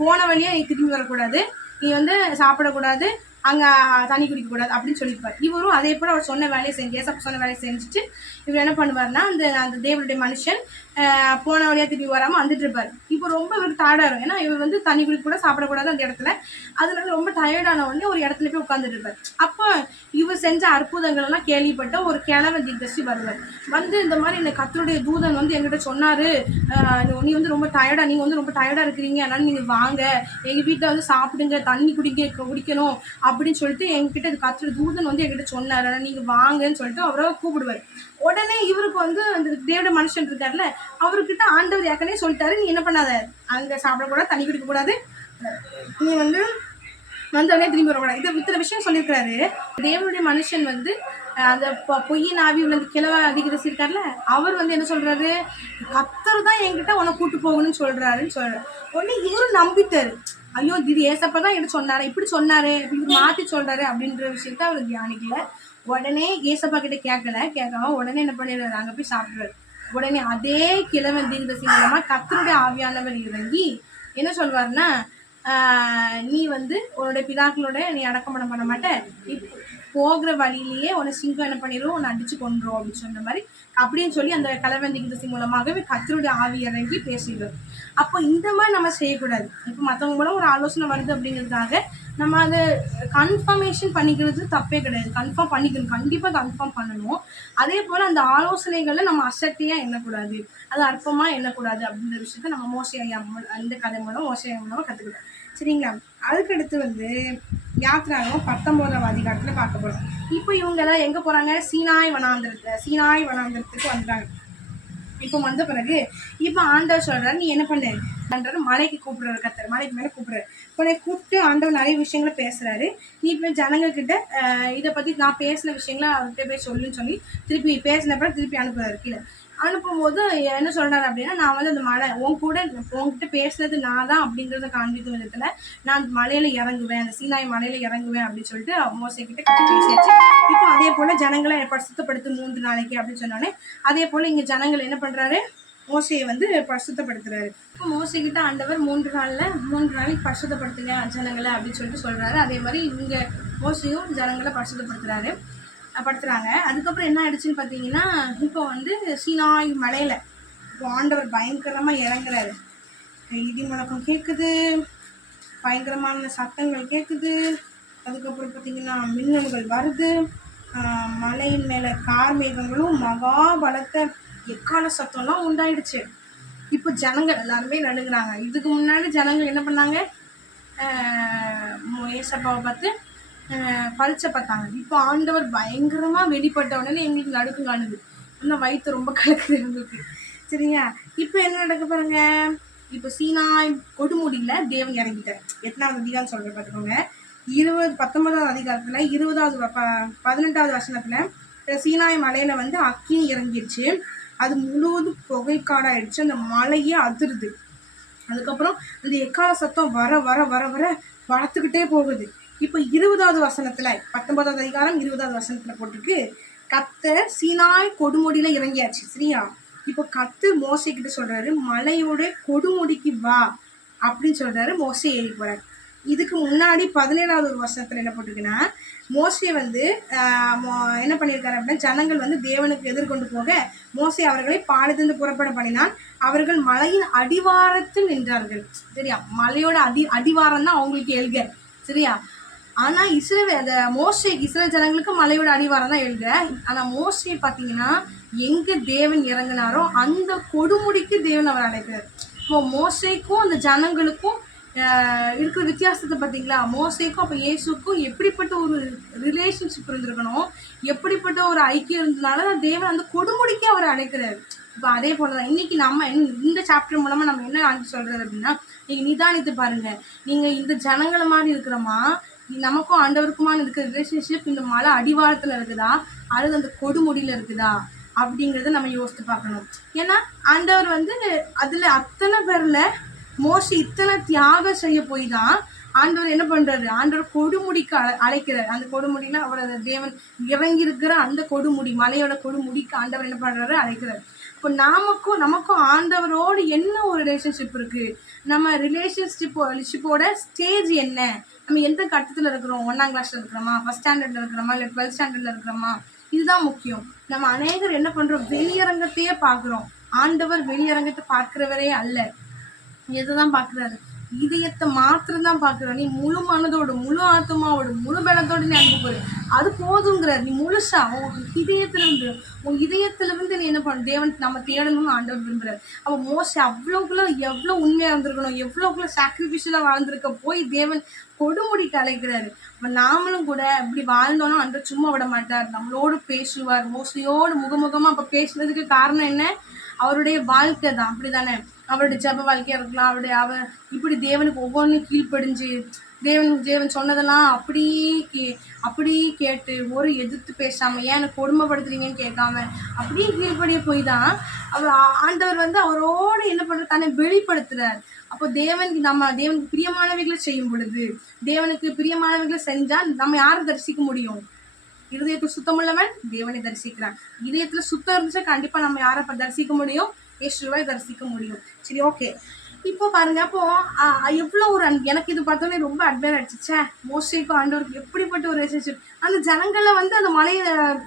போன வழியே நீ திரும்பி வரக்கூடாது, நீ வந்து சாப்பிடக்கூடாது, அங்கே தண்ணி குடிக்கக்கூடாது அப்படின்னு சொல்லியிருப்பார். இவரும் அதே போல் அவர் சொன்ன வேலையை செஞ்சு ஏசப்பா சொன்ன வேலையை செஞ்சுட்டு இவர் என்ன பண்ணுவார்னா அந்த அந்த தேவனுடைய மனுஷன் போன வழியாக திருப்பி வராமல் வந்துட்டு இருப்பார். இப்போ ரொம்ப இவருக்கு டயர்டாகும். ஏன்னா இவர் வந்து தண்ணி குடிக்க கூட சாப்பிடக்கூடாது அந்த இடத்துல. அதனால ரொம்ப டயர்டான உடனே ஒரு இடத்துல போய் உட்காந்துட்டு இருப்பார். அப்போ இவர் செஞ்ச அற்புதங்கள் எல்லாம் கேள்விப்பட்ட ஒரு கிழவன் தீர்க்கதரிசி வருவார். வந்து இந்த மாதிரி இந்த கர்த்தருடைய தூதன் வந்து எங்கிட்ட சொன்னார், நீ வந்து ரொம்ப டயர்டாக நீங்கள் வந்து ரொம்ப டயர்டாக இருக்கிறீங்க, அதனால் நீங்கள் வாங்க எங்கள் வீட்டில் வந்து சாப்பிடுங்க, தண்ணி குடிக்கணும் அப்படின்னு சொல்லிட்டு எங்ககிட்ட கர்த்தருடைய தூதன் வந்து எங்கிட்ட சொன்னார், அதனால் நீங்கள் வாங்கன்னு சொல்லிட்டு அவரை கூப்பிடுவார். உடனே இவருக்கு வந்து அந்த தேவட மனுஷன் இருக்கார்ல, அவர்கிட்ட ஆண்டவர் ஏற்கனவே சொல்லிட்டாரு, நீ என்ன பண்ணாத, அங்கே சாப்பிடக்கூடாது, தண்ணி குடிக்கக்கூடாது, நீ வந்து வந்தோடனே திரும்பி வரக்கூடாது, இது இத்தனை விஷயம் சொல்லியிருக்கிறாரு. தேவனுடைய மனுஷன் வந்து அந்த பொய்யின் ஆவி உள்ள அந்த கிழவ அதிகரிச்சு இருக்கார்ல, அவர் வந்து என்ன சொல்றாரு, கர்த்தர் தான் என்கிட்ட உன்னை கூட்டு போகணும்னு சொல்றாருன்னு சொல்றாரு. உடனே இவரும் நம்பிட்டாரு. ஐயோ இது ஏசப்பா தான் என்கிட்ட சொன்னாரு, இப்படி சொன்னாரு, இப்படி மாற்றி சொல்றாரு அப்படின்ற விஷயத்த அவர் தியானிக்கல. உடனே ஏசப்பா கிட்ட கேட்காம உடனே என்ன பண்ணிடுறாரு, அங்கே போய் சாப்பிட்றாரு. உடனே அதே கிழவன் தீர்க்கதரிசி மூலமா கர்த்தருடைய ஆவியானவர் இறங்கி என்ன சொல்வாருன்னா, நீ வந்து உன்னுடைய பிதாக்களோட நீ அடக்கம் பண்ண மாட்ட, நீ போகிற வழியிலேயே உன்னை சிங்கம் என்ன பண்ணிடும், உன்னை அடிச்சு கொண்டுரும் அப்படின்னு சொன்ன மாதிரி அப்படின்னு சொல்லி அந்த கலவன் தீர்க்கதரிசி மூலமாகவே கர்த்தருடைய ஆவி இறங்கி பேசிடுவார். அப்போ இந்த மாதிரி நம்ம செய்யக்கூடாது. இப்போ மற்றவங்க மூலம் ஒரு ஆலோசனை வருது அப்படிங்கிறதுக்காக நம்ம அதை கன்ஃபர்மேஷன் பண்ணிக்கிறது தப்பே கிடையாது. கன்ஃபார்ம் பண்ணிக்கணும், கண்டிப்பாக கன்ஃபார்ம் பண்ணணும். அதே போல் அந்த ஆலோசனைகளில் நம்ம அசட்டியாக எண்ணக்கூடாது, அது அற்பமாக எண்ணக்கூடாது அப்படின்ற விஷயத்த நம்ம மோசே ஐயா இந்த கதை மூலம் மோசே ஐயா மூலமாக கற்றுக்கிட்டோம். சரிங்களா? அதுக்கடுத்து வந்து யாத்திராகம் 19ஆம் அதிகாரத்தில் பார்க்க போகிறோம். இப்போ இவங்கெல்லாம் எங்கே போகிறாங்க, சீனாய் வனாந்திரத்துக்கு வந்துட்டாங்க. இப்போ வந்த பிறகு இப்போ ஆண்டவர் சொல்கிறார், நீ என்ன பண்ணுறது, மலைக்கு கூப்பிடுறாரு, கர்த்தர் மலைக்கு மேலே கூப்பிடுறாரு. உடனே கூப்பிட்டு ஆண்டவர் நிறைய விஷயங்களை பேசுகிறாரு. நீ இப்போ ஜனங்கக்கிட்ட இதை பற்றி நான் பேசின விஷயங்களை அவர்கிட்ட போய் சொல்லுன்னு சொல்லி திருப்பி பேசினப்ப திருப்பி அனுப்புகிறாரு. கீழே அனுப்பும்போது என்ன சொல்கிறாரு அப்படின்னா, நான் வந்து அந்த மலை உங்ககிட்ட பேசுனது நான் தான் அப்படிங்கிறத காண்பிக்கும் விதத்தில் நான் மலையில் இறங்குவேன், அந்த சீனாய் மலையில் இறங்குவேன் அப்படின்னு சொல்லிட்டு மோசைக்கிட்ட கட்டி பேசியாச்சு. இப்போ அதே போல் ஜனங்களை பரிசுத்தப்படுத்து 3 நாளைக்கு அப்படின்னு சொன்னோன்னே அதே போல் இங்கே ஜனங்கள் என்ன பண்ணுறாரு, மோசையை வந்து பரிசுத்தப்படுத்துறாரு. இப்போ மோசைக்கிட்ட ஆண்டவர் 3 நாளைக்கு பரிசுத்தப்படுத்துங்க ஜனங்களை அப்படின்னு சொல்லிட்டு சொல்கிறாரு. அதே மாதிரி இங்கே மோசையும் ஜனங்களை பரிசுத்தப்படுத்துறாங்க. அதுக்கப்புறம் என்ன ஆயிடுச்சுன்னு பார்த்தீங்கன்னா, இப்போ வந்து சீனாய் மலையில் இப்போ ஆண்டவர் பயங்கரமாக இறங்குறாரு. இடி முழக்கம் கேட்குது, பயங்கரமான சத்தங்கள் கேட்குது. அதுக்கப்புறம் பார்த்தீங்கன்னா மின்னல்கள் வருது, மலையின் மேலே கார்மேகங்களும் மகா பலத்த எக்கால சத்தம்லாம் உண்டாயிடுச்சு. இப்போ ஜனங்கள் எல்லாருமே நடுங்குறாங்க. இதுக்கு முன்னாடி ஜனங்கள் என்ன பண்ணாங்க, ஏசப்பாவை பார்த்து பரிச்சை பார்த்தாங்க. இப்போ ஆண்டவர் பயங்கரமாக வெளிப்பட்ட உடனே எங்களுக்கு நடுக்கம் காணுது, இன்னும் வயிற்று ரொம்ப கலக்குது எங்களுக்கு. சரிங்க? இப்போ என்ன நடக்க பாருங்க, இப்போ சீனாய் கொடுமுடியில் தேவன் இறங்கிட்டார். எத்தனாவது அதிகாரம் சொல்கிறேன் பார்த்துக்கோங்க. 19ஆம் அதிகாரத்தில் 18வது வசனத்தில் சீனாய் மலையில் வந்து அக்கினி இறங்கிடுச்சு. அது முழுவதும் புகைக்காடாயிடுச்சு, அந்த மலையே அதிருது. அதுக்கப்புறம் அந்த எக்கால சத்தம் வர வர வர வர வளர்த்துக்கிட்டே போகுது. இப்போ 20வது வசனத்தில் 19வது அதிகாரம் 20வது வசனத்தில் போட்டிருக்கு, கர்த்தர் சீனாய் கொடுமுடியில் இறங்கியாச்சு. சரியா? இப்போ கர்த்தர் மோசே கிட்ட சொல்கிறாரு, மலையோட கொடுமுடிக்கு வா அப்படின்னு சொல்கிறாரு. மோசே ஏறி போகிறார். இதுக்கு முன்னாடி 17வது வசனத்தில் என்ன போட்டிருக்குன்னா, மோசே வந்து என்ன பண்ணியிருக்காரு அப்படின்னா, ஜனங்கள் வந்து தேவனுக்கு எதிர்கொண்டு போக மோசே அவர்களை பாளையத்திலிருந்து புறப்பட பண்ணினான். அவர்கள் மலையின் அடிவாரத்தில் நின்றார்கள். சரியா? மலையோட அடிவாரம் தான் அவங்களுக்கு எழுக. சரியா? ஆனால் இஸ்ரேல் ஜனங்களுக்கு மலையோட அடிவாரம் தான் எழுக. ஆனால் மோசே பார்த்தீங்கன்னா எங்கே தேவன் இறங்கினாரோ அந்த கொடுமுடிக்கு தேவன் அவர் அழைக்கிறார். இப்போ மோசேக்கும் அந்த ஜனங்களுக்கும் இருக்கிற வித்தியாசத்தை பார்த்தீங்களா? மோசேக்கும் அப்போ இயேசுக்கும் எப்படிப்பட்ட ஒரு ரிலேஷன்ஷிப் இருந்திருக்கணும், எப்படிப்பட்ட ஒரு ஐக்கியம் இருந்ததுனால தேவன் அந்த கொடுமுடிக்கே அவர் அழைக்கிறார். இப்போ அதே போல தான் இன்றைக்கி நம்ம இந்த சாப்டர் மூலமாக நம்ம என்ன ஆண்டு சொல்கிறது அப்படின்னா, நீங்கள் நிதானித்து பாருங்கள், நீங்கள் இந்த ஜனங்களை மாதிரி இருக்கிறோமா, நமக்கும் ஆண்டவருக்குமான இருக்கிற ரிலேஷன்ஷிப் இந்த மலை அடிவாரத்தில் இருக்குதா அல்லது அந்த கொடுமுடியில் இருக்குதா அப்படிங்கிறத நம்ம யோசித்து பார்க்கணும். ஏன்னா ஆண்டவர் வந்து அதில் அத்தனை பேரில் மோசே இத்தனை தியாகம் செய்ய போய் தான் ஆண்டவர் என்ன பண்ணுறாரு, ஆண்டவர் கொடுமுடிக்கு அழைக்கிறார். அந்த கொடுமுடினா அவரோட தேவன் இறங்கியிருக்கிற அந்த கொடுமுடி, மலையோட கொடுமுடிக்கு ஆண்டவர் என்ன பண்ணுறாரு, அழைக்கிறார். இப்போ நமக்கும் ஆண்டவரோடு என்ன ஒரு ரிலேஷன்ஷிப் இருக்குது, நம்ம ரிலேஷன்ஷிப்போட ஸ்டேஜ் என்ன, நம்ம எந்த கட்டத்தில் இருக்கிறோம், 1ஆம் கிளாஸில் இருக்கிறோமா, ஃபஸ்ட் ஸ்டாண்டர்டில் இருக்கிறோமா, இல்லை 12th ஸ்டாண்டர்டில் இருக்கிறோமா, இதுதான் முக்கியம். நம்ம அநேகர் என்ன பண்ணுறோம், வெளியரங்கத்தையே பார்க்குறோம். ஆண்டவர் வெளியரங்கத்தை பார்க்கிறவரே அல்ல. எதுதான் பார்க்குறாரு, இதயத்தை மாத்திரம் தான் பார்க்குறாரு. நீ முழு மனதோடு, முழு ஆத்மாவோடு, முழு பலத்தோடு நீ அன்பு போரு, அது போதுங்கிறார். நீ முழுசா உன் இதயத்திலிருந்து நீ என்ன பண்ண, தேவன் நம்ம தேடணும்னு ஆண்டவர் விரும்புறாரு. அப்போ மோசே அவ்வளோக்குள்ள எவ்வளோ உண்மையாக இருந்திருக்கணும், எவ்வளோக்குள்ள சாக்ரிஃபிஷியலாக வாழ்ந்திருக்க போய் தேவன் கொடுமுடிக்கு அழைக்கிறாரு. அப்போ நாமளும் கூட இப்படி வாழ்ந்தோன்னா ஆண்டவர் சும்மா விட மாட்டார், நம்மளோடு பேசுவார். மோசையோடு முகமுகமாக அப்போ பேசுனதுக்கு காரணம் என்ன, அவருடைய வாழ்க்கை தான். அப்படி தானே, அவருடைய ஜப வாழ்க்கையாக இருக்கலாம், அவர் இப்படி தேவனுக்கு ஒவ்வொன்றும் கீழ்ப்படிஞ்சு தேவன் சொன்னதெல்லாம் அப்படி கேட்டு ஒரு எதிர்த்து பேசாமல், ஏன் எனக்கு கொடுமைப்படுத்துறீங்கன்னு கேட்காம அப்படியே கீழ்ப்படிய போய் தான் அவர் ஆண்டவர் அவரோடு என்ன பண்ணுற தன்னை வெளிப்படுத்துறார். அப்போ தேவனுக்கு பிரியமானவைகளை செய்யும் பொழுது, தேவனுக்கு பிரியமானவைகளை செஞ்சால் நம்ம யாரை தரிசிக்க முடியும், இதயத்தில் சுத்தமுள்ளவன் தேவனை தரிசிக்கிறான். இதயத்துல சுத்தம் இருந்துச்சா கண்டிப்பா நம்ம யாரை தரிசிக்க முடியும், இயேசுவை தரிசிக்க முடியும். சரி, ஓகே. இப்போ பாருங்க, அப்போ எவ்வளோ ஒரு எனக்கு இது பார்த்தோன்னே ரொம்ப அட்மையர் ஆயிடுச்சு. மோசேக்கும் ஆண்டவருக்கு எப்படிப்பட்ட ஒரு ரிலேஷன்ஷிப். அந்த ஜனங்களை அந்த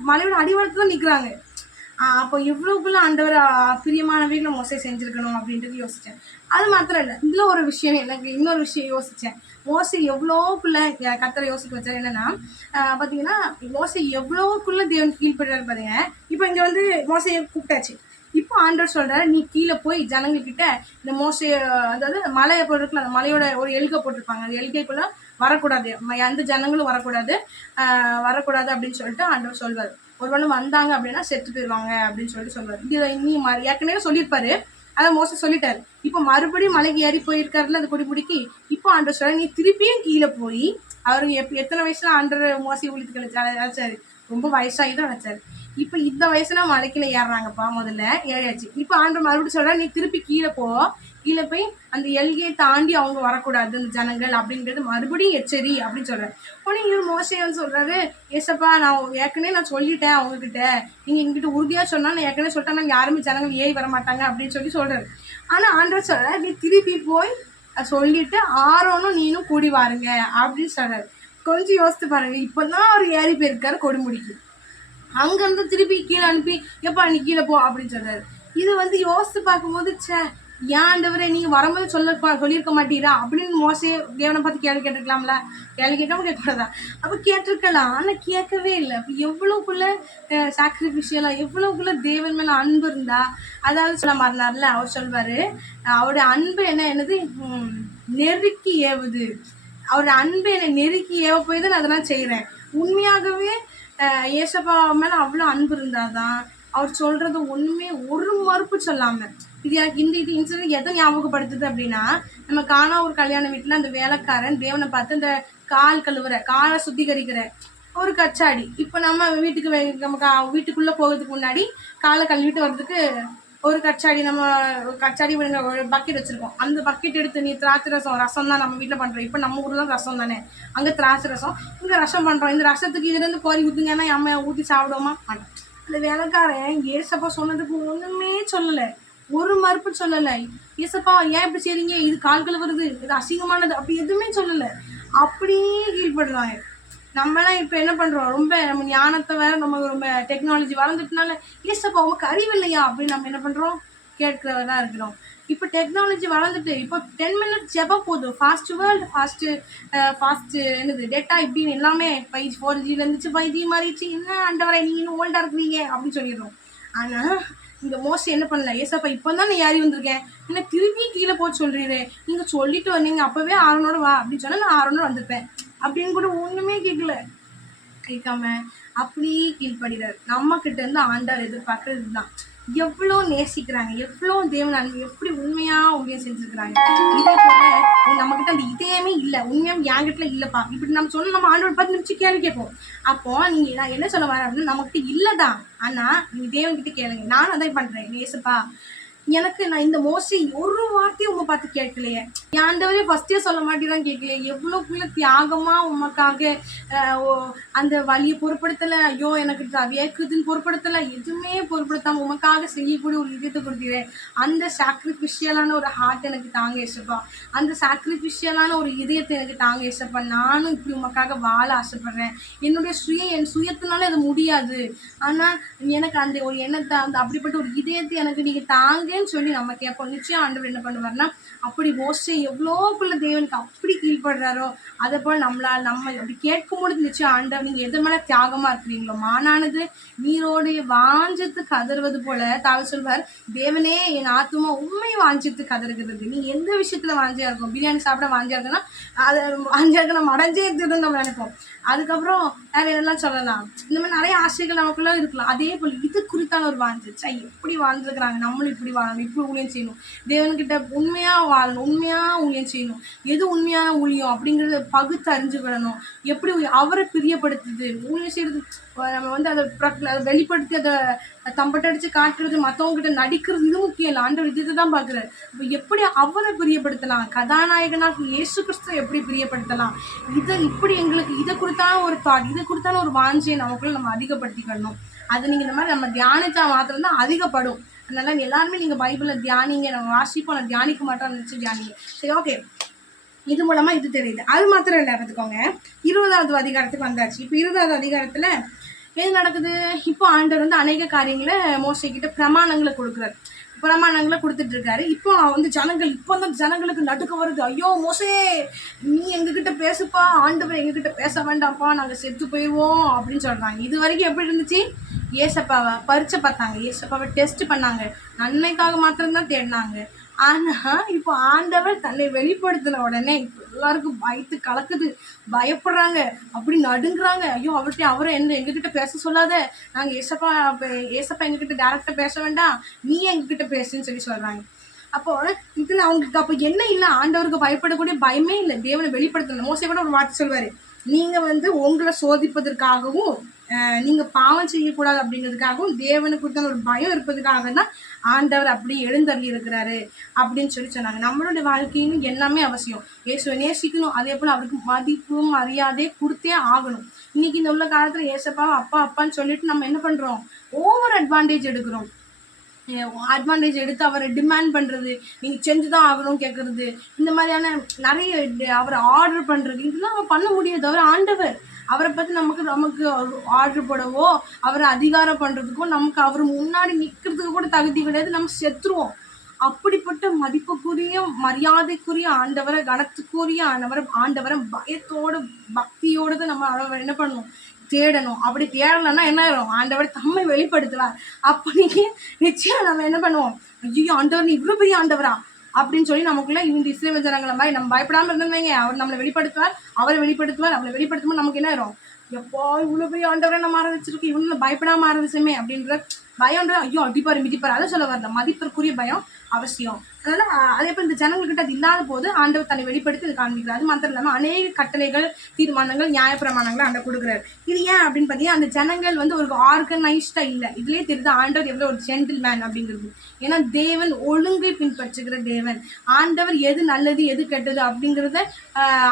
மலையோட அடிவாரத்துல நிற்கிறாங்க. அப்போ எவ்வளோக்குள்ள ஆண்டவர் பிரியமானவைகளை மோசே செஞ்சுருக்கணும் அப்படின்றது யோசித்தேன். அது மாத்திரம் இல்லை, இதில் ஒரு விஷயம், எனக்கு இன்னொரு விஷயம் யோசித்தேன். மோசே எவ்வளோக்குள்ள கர்த்தரை யோசிக்க வச்சார். என்னன்னா பார்த்தீங்கன்னா, மோசே எவ்வளோக்குள்ள தேவன் கீழ்படுறாரு பாருங்க. இப்போ இங்கே மோசையை கூப்பிட்டாச்சு. இப்போ ஆண்டவர் சொல்கிறார், நீ கீழே போய் ஜனங்கக்கிட்ட இந்த அதாவது மலையை போட்டிருக்கல, அந்த மலையோட ஒரு எல்கை போட்டிருப்பாங்க, அந்த எல்கைக்குள்ளே வரக்கூடாது, எந்த ஜனங்களும் வரக்கூடாது அப்படின்னு சொல்லிட்டு ஆண்டவர் சொல்வார். ஒருவேளை வந்தாங்க அப்படின்னா செத்து போயிடுவாங்க அப்படின்னு சொல்லுவார். இது நீ ஏற்கனவே சொல்லியிருப்பாரு, அதை மோச சொல்லிட்டாரு. இப்போ மறுபடியும் மலைக்கு ஏறி போயிருக்காருல அந்த கொடிமுடிக்கு. இப்போ ஆண்டவர் சொல்ற, நீ திருப்பியும் கீழே போய், அவருக்கு எத்தனை வயசுல ஆண்டவர் மோசை ஊழியத்துக்கு அழைச்சாரு, ரொம்ப வயசாகி தான் அழைச்சாரு. இப்போ இந்த வயசுல மலைக்குள்ள ஏறுறாங்கப்பா, முதல்ல ஏறியாச்சு. இப்போ ஆண்டவர் மறுபடியும் சொல்ற, நீ திருப்பி கீழே போய் அந்த எல்கையை தாண்டி அவங்க வரக்கூடாது அந்த ஜனங்கள் அப்படிங்கிறது மறுபடியும் எச்சரி அப்படின்னு சொல்றாரு. உடனே இவர் மோசே சொல்றாரு, ஏசப்பா நான் ஏற்கனவே சொல்லிட்டேன் அவங்ககிட்ட, நீங்க எங்கிட்ட உறுதியா சொன்னா, நான் ஏற்கனவே சொல்லிட்டேன் யாருமே ஜனங்கள் ஏறி வர மாட்டாங்க அப்படின்னு சொல்றாரு. ஆனா ஆண்டவர் சொல்ற, நீ திருப்பி போய் சொல்லிட்டு ஆரோனும் நீனும் கூடி வாருங்க அப்படின்னு சொல்றாரு. கொஞ்சம் யோசித்து பாருங்க, இப்பதான் அவர் ஏறி போயிருக்காரு கொடுமுடிக்கு, அங்கிருந்து திருப்பி கீழே அனுப்பி எப்பா நீ கீழே போ அப்படின்னு சொல்றாரு. இது யோசித்து பார்க்கும்போது, ஏன் ஆண்டவரே நீங்க வரும்போது சொல்லியிருக்க மாட்டீரா அப்படின்னு மோசே தேவனை பார்த்து கேள்வி கேட்டிருக்கலாம்ல. கேள்வி கேட்காம கேட்கக்கூடாதா, அப்போ கேட்டிருக்கலாம். ஆனால் கேட்கவே இல்லை. அப்போ எவ்வளோக்குள்ள சாக்ரிஃபிஷியலா, எவ்வளோக்குள்ள தேவன் மேலே அன்பு இருந்தா. அதாவது சொல்ல மாறினார்ல, அவர் சொல்வாரு, அவருடைய அன்பு என்னது நெருக்கி ஏவுது. அவருடைய அன்பு என்னை நெருக்கி ஏவ போய் தான் நான் அதெல்லாம் செய்கிறேன். உண்மையாகவே ஏசப்பா மேலே அவ்வளோ அன்பு இருந்தாதான் அவர் சொல்றது ஒண்ணுமே ஒரு மறுப்பு சொல்லாம. இது எனக்கு இந்த இன்சிடென்ட் எதை ஞாபகப்படுத்துது அப்படின்னா, நம்ம காணா ஒரு கல்யாண வீட்டுல அந்த வேலைக்காரன் தேவனை பார்த்து இந்த கால் கழுவுற, காலை சுத்திகரிக்கிற ஒரு கச்சாடி. இப்போ நம்ம வீட்டுக்குள்ள போகிறதுக்கு முன்னாடி காலை கழுவிட்டு வர்றதுக்கு ஒரு கச்சாடி, ஒரு பக்கெட் வச்சிருக்கோம். அந்த பக்கெட் எடுத்து நீ திராட்சை ரசம் தான் நம்ம வீட்டில் பண்றோம். இப்போ நம்ம ஊர்ல ரசம் தானே, அங்கே திராட்சை ரசம், இங்கே ரசம் பண்றோம். இந்த ரசத்துக்கு இதுல இருந்து கோரி ஊத்துங்கன்னா அம்மா ஊற்றி சாப்பிடுவோமா? அந்த வேலைக்காரன் ஏசப்பா சொன்னதுக்கு ஒண்ணுமே சொல்லலை, ஒரு மறுப்பு சொல்லலை. ஏசப்பா ஏன் இப்படி செய்றீங்க, இது கால்கள் வருது, இது அசிங்கமானது, அப்படி எதுவுமே சொல்லலை. அப்படியே கீழ்படுறாங்க. நம்மளாம் இப்போ என்ன பண்ணுறோம், ரொம்ப நம்ம ஞானத்தை வேற, நம்ம ரொம்ப டெக்னாலஜி வளர்ந்துட்டனால ஏசப்பா உங்களுக்கு அறிவு இல்லையா அப்படின்னு நம்ம என்ன பண்ணுறோம், கேட்கிறதா இருக்கிறோம். இப்போ டெக்னாலஜி வளர்ந்துட்டு இப்போ 10 minutes ஜெபம் போதும், ஃபாஸ்ட் வேர்ல்டு, ஃபாஸ்ட்டு என்னது டேட்டா இப்படின்னு எல்லாமே 4G இருந்துச்சு, 5G மாறிடுச்சு, என்ன ஆண்டவரை நீங்கள் இன்னும் ஓல்டாக இருக்கிறீங்க அப்படின்னு சொல்லிடுறோம். ஆனால் இந்த மோஸ்ட் என்ன பண்ணல, ஏசப்பா இப்போ தான் நான் ஏறி வந்திருக்கேன், என்ன திருப்பி கீழே போட்டு சொல்கிறீரே, நீங்கள் சொல்லிட்டு வந்தீங்க அப்போவே ஆரோனோட வா அப்படின்னு சொன்னால் நான் ஆரோனோட வந்திருப்பேன் அப்படின்னு கூட ஒன்றுமே கேட்காம அப்படியே கீழ்படுகிறார். நம்ம கிட்ட இருந்து ஆண்டார் எதிர்பார்க்கறது தான். எவ்வளோ நேசிக்கிறாங்க, எவ்வளோ தேவன் எப்படி உண்மையாக செஞ்சுருக்கிறாங்க. இதே போல நம்ம கிட்ட அந்த இதயமே இல்லை, உண்மையாக என்கிட்ட இல்லைப்பா இப்படி நம்ம சொன்ன, நம்ம ஆண்டோட 10 நிமிஷம் கேள்வி கேட்போம். அப்போ நான் என்ன சொல்ல வரேன் அப்படின்னா, நம்மகிட்ட இல்லைதான், ஆனால் நீங்கள் தேவன்கிட்ட கேளுங்க. நானும் அதான் பண்ணுறேன். ஏசப்பா எனக்கு நான் இந்த மோஸ்ட்லி ஒரு வார்த்தையும் உங்க பார்த்து கேட்கலையே. என் ஆண்டவரே ஃபர்ஸ்டே சொல்ல மாட்டேதான் கேட்கலையே. எவ்வளோக்குள்ள தியாகமா உமக்காக அந்த வலியை பொருட்படுத்தலை. ஐயோ எனக்கு வேக்குதுன்னு பொருட்படுத்தலை. எதுவுமே பொருட்படுத்தாம உமக்காக செய்யக்கூடிய ஒரு இதயத்தை கொடுத்தீரேன். அந்த சாக்ரிஃபிஷியலான ஒரு ஹார்ட் எனக்கு தாங்க ஏசப்பா. அந்த சாக்ரிஃபிஷியலான ஒரு இதயத்தை எனக்கு தாங்க ஏசப்பா. நானும் இப்படி உமக்காக வாழ ஆசைப்படுறேன். என்னுடைய என் சுயத்தினால அது முடியாது. ஆனால் எனக்கு அந்த ஒரு எண்ணத்தை அந்த அப்படிப்பட்ட ஒரு இதயத்தை எனக்கு நீங்கள் தாங்கன்னு சொல்லி நம்ம கேட்போம். நிச்சயம் ஆண்டவர் என்ன பண்ணுவார்னா, அப்படி மோஸ்ட்லி எவ்வளோக்குள்ள தேவனுக்கு அப்படி கீழ்படுறாரோ அதை போல் நம்ம அப்படி கேட்கும் பொழுது நிச்சயம் ஆண்டவர் நீங்கள் எது மேலே தியாகமாக இருக்கிறீங்களோ, மானானது நீரோடைய வாஞ்சத்து கதறுவது போல தாவல் சொல்வார், தேவனே என் ஆத்துமா உண்மை வாஞ்சித்து கதறுகிறது. நீங்கள் எந்த விஷயத்தில் வாஞ்சியாக இருக்கும்? பிரியாணி சாப்பிட வாஞ்சியாக இருக்குன்னா அதை வாஞ்சியாக இருக்க நம்ம அடைஞ்சே இருக்குதுன்னு நம்ம நினைப்போம். அதுக்கப்புறம் வேற என்னெல்லாம் சொல்லலாம், இந்த மாதிரி நிறைய ஆசைகள் நமக்குள்ள இருக்கலாம். அதே போல் இது குறித்தான ஒரு வாஞ்சு, எப்படி வாழ்ந்துருக்குறாங்க, நம்மளும் இப்படி வாழணும், இப்படி ஊழியம் செய்யணும், தேவன்கிட்ட உண்மையாக வாழணும், உண்மையாக ஊழியம் செய்யணும், எது உண்மையான ஊழியம் அப்படிங்கிறத பகுத்து அறிஞ்சுக்கிடணும். எப்படி அவரை பிரியப்படுத்துது ஊழியம் செய்யறது, நம்ம வந்து அதை வெளிப்படுத்தி அதை தம்பட்டடிச்சு காட்டுறது, மற்றவங்ககிட்ட நடிக்கிறது, இது முக்கியம் இல்லை. ஆண்டவர் இதை தான் பார்க்குறாரு. இப்போ எப்படி அவரை பிரியப்படுத்தலாம், கதாநாயகனாக இயேசு கிறிஸ்துவை எப்படி பிரியப்படுத்தலாம், இப்படி எங்களுக்கு இதை கொடுத்தாலும் ஒரு தாட், இதை கொடுத்தாலும் ஒரு வாஞ்சியை நமக்குள்ள நம்ம அதிகப்படுத்திக்கணும். அது நீங்கள் இந்த மாதிரி நம்ம தியானித்தா மாத்திரம் தான் அதிகப்படும். அதனால எல்லாருமே நீங்கள் பைபிளில் தியானிங்க. நம்ம வாசிப்போம், நான் தியானிக்க மாட்டோம்னு நினச்சி தியானிங்க. சரி, ஓகே. இது மூலமாக இது தெரியுது. அது மாத்திரம் இல்லை, பார்த்துக்கோங்க. 20வது அதிகாரத்துக்கு வந்தாச்சு. இப்போ 20வது அதிகாரத்தில் எது நடக்குது? இப்போ ஆண்டவர் வந்து அநேக காரியங்களை மோசே கிட்ட பிரமாணங்களை கொடுக்குறாரு. பிரமாணங்களை கொடுத்துட்டு இருக்காரு. இப்போ வந்து ஜனங்கள் இப்போ தான் ஜனங்களுக்கு நடுக்க வருது. ஐயோ மோசே, நீ எங்ககிட்ட பேசுப்பா, ஆண்டவர் எங்ககிட்ட பேச வேண்டாம்ப்பா, நாங்கள் செத்து போயிடுவோம் அப்படின்னு சொல்கிறாங்க. இது வரைக்கும் எப்படி இருந்துச்சு? ஏசப்பாவை பரீட்சை பார்த்தாங்க, ஏசப்பாவை டெஸ்ட் பண்ணாங்க, நன்மைக்காக மாத்திரம்தான் தேடினாங்க. ஆனால் இப்போ ஆண்டவர் தன்னை வெளிப்படுத்தின உடனே இப்போ எல்லாருக்கும் பயத்து கலக்குது, பயப்படுறாங்க, அப்படி நடுங்குறாங்க. ஐயோ அவரை எங்ககிட்ட பேச சொல்லாத, நாங்கள் ஏசப்பா எங்ககிட்ட டேரக்டாக பேச வேண்டாம், நீ எங்ககிட்ட பேசுன்னு சொல்லி சொல்கிறாங்க. அப்போ இதில் அவங்களுக்கு அப்போ என்ன இல்லை, ஆண்டவருக்கு பயப்படக்கூடிய பயமே இல்லை, தேவனை வெளிப்படுத்தணும். மோசே கூட ஒரு வார்த்தை சொல்வார், நீங்கள் வந்து உங்களை சோதிப்பதற்காகவும் நீங்கள் பாவம் செய்யக்கூடாது அப்படிங்கிறதுக்காகவும் தேவனுக்கு கொடுத்த ஒரு பயம் இருப்பதுக்காக தான் ஆண்டவர் அப்படி எழுந்தருளி இருக்கிறாரு அப்படின்னு சொல்லி சொன்னாங்க. நம்மளுடைய வாழ்க்கையிலும் எல்லாமே அவசியம். இயேசுவை நேசிக்கணும், அதே போல் அவருக்கு மதிப்பும் மரியாதை கொடுத்தே ஆகணும். இன்னைக்கு இந்த உள்ள காலத்தில் ஏசப்பாவை அப்பா அப்பான்னு சொல்லிட்டு நம்ம என்ன பண்ணுறோம்? ஓவர் அட்வான்டேஜ் எடுக்கிறோம். அட்வான்டேஜ் எடுத்து அவரை டிமாண்ட் பண்ணுறது, நீங்கள் செஞ்சு தான் ஆகணும்னு கேட்குறது, இந்த மாதிரியான நிறைய அவரை ஆர்டர் பண்ணுறது, இதெல்லாம் நம்ம பண்ண முடியாது. அவர் ஆண்டவர், அவரை பற்றி நமக்கு ஆர்டர் போடவோ அவரை அதிகாரம் பண்ணுறதுக்கோ நமக்கு அவர் முன்னாடி நிற்கிறதுக்கு கூட தகுதி கிடையாது. நம்ம செத்துருவோம். அப்படிப்பட்ட மதிப்புக்குரிய மரியாதைக்குரிய ஆண்டவரை, கனத்துக்குரிய ஆண்டவரை பயத்தோடு பக்தியோடு தான் நம்ம அவரை என்ன பண்ணணும்? தேடணும். அப்படி தேடலைன்னா என்ன ஆயிரும்? ஆண்டவர் தம்மை வெளிப்படுத்துவார். அப்போ நீங்கள் நிச்சயம் நம்ம என்ன பண்ணுவோம்? ஐயோ ஆண்டவர் நீ இவ்வளோ பெரிய ஆண்டவரா அப்படின்னு சொல்லி நமக்குள்ள இந்த இஸ்ரவேல் ஜனங்களை மாதிரி நம்ம பயப்படாமல் இருந்தோம்னு அவர் நம்மளை வெளிப்படுத்துவார். அவரை வெளிப்படுத்தும்போது நமக்கு என்ன ஆயிரும்? எப்போ இவ்வளோ பெரிய ஆண்டவரை நம்ம ஆரம்பிச்சிருக்கு, இவ்வளோ பயப்படாமல் ஆரம்பிச்சுமே அப்படின்ற பயம்ன்றது, ஐயோ அடிப்பாரு மிதிப்பாரு, அதை சொல்ல வரல. மதிப்பிற்குரிய பயம் அவசியம். அதனால அதே போல் இந்த ஜனங்கள்கிட்ட அது இல்லாத போது ஆண்டவர் தன்னை வெளிப்படுத்தி இது காண்பிக்கிறார். அது மாத்திரம் இல்லாமல் அநேக கட்டளைகள், தீர்மானங்கள், நியாயப்பிரமாணங்களை ஆண்டவர் கொடுக்குறாரு. இது ஏன் அப்படின்னு பார்த்தீங்கன்னா, அந்த ஜனங்கள் வந்து ஒரு ஆர்கனைஸ்டா இல்லை. இதுலேயே தெரியுது ஆண்டவர் எவ்வளோ ஒரு ஜென்டில் மேன் அப்படிங்கிறது. ஏன்னா தேவன் ஒழுங்கை பின்பற்றுகிற தேவன். ஆண்டவர் எது நல்லது எது கெட்டது அப்படிங்கிறத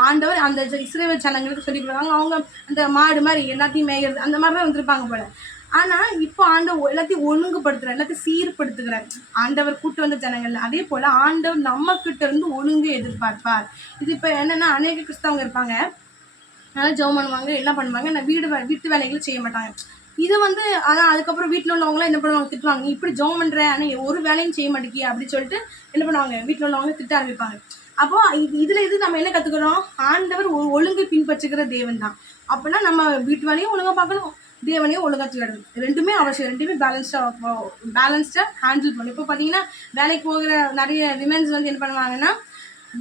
ஆண்டவர் அந்த இஸ்ரவேல் ஜனங்களுக்கு சொல்லி கொடுக்குறாங்க. அவங்க அந்த மாடு மாதிரி எல்லாத்தையும் மேய்கிறது அந்த மாதிரி தான் வந்திருப்பாங்க போல. ஆனால் இப்போ ஆண்டவர் எல்லாத்தையும் ஒழுங்குபடுத்துகிறார், எல்லாத்தையும் சீர்படுத்துகிறார். ஆண்டவர் கூட்டு வந்த ஜனங்கள் அதே போல் ஆண்டவர் நம்ம கிட்ட இருந்து ஒழுங்கு எதிர்பார்ப்பார். இது இப்போ என்னென்னா, அநேக கிறிஸ்தவங்க இருப்பாங்க, நல்லா ஜெபம் பண்ணுவாங்க, எல்லாம் பண்ணுவாங்க, நான் வீட்டு வேலைகளும் செய்ய மாட்டாங்க. இது வந்து ஆனால் அதுக்கப்புறம் வீட்டில் உள்ளவங்களாம் என்ன பண்ணுவாங்க? திட்டுவாங்க, நீ இப்படி ஜெபம் பண்ணுற ஆனால் ஒரு வேலையும் செய்ய மாட்டேங்கி அப்படின்னு சொல்லிட்டு என்ன பண்ணுவாங்க? வீட்டில் உள்ளவங்க திட்ட ஆரம்பிப்பாங்க. அப்போ இதில் நம்ம என்ன கற்றுக்கிறோம்? ஆண்டவர் ஒரு ஒழுங்கை பின்பற்றுகிற தேவன் தான். அப்படின்னா நம்ம வீட்டு வேலையும் ஒழுங்காக பார்க்கணும், தேவனையும் ஒழுங்காக தேடணும். ரெண்டுமே அவசியம். ரெண்டுமே பேலன்ஸ்டாக ஹேண்டில் பண்ணணும். இப்போ பார்த்தீங்கன்னா வேலைக்கு போகிற நிறைய விமென்ஸ் வந்து என்ன பண்ணுவாங்கன்னா,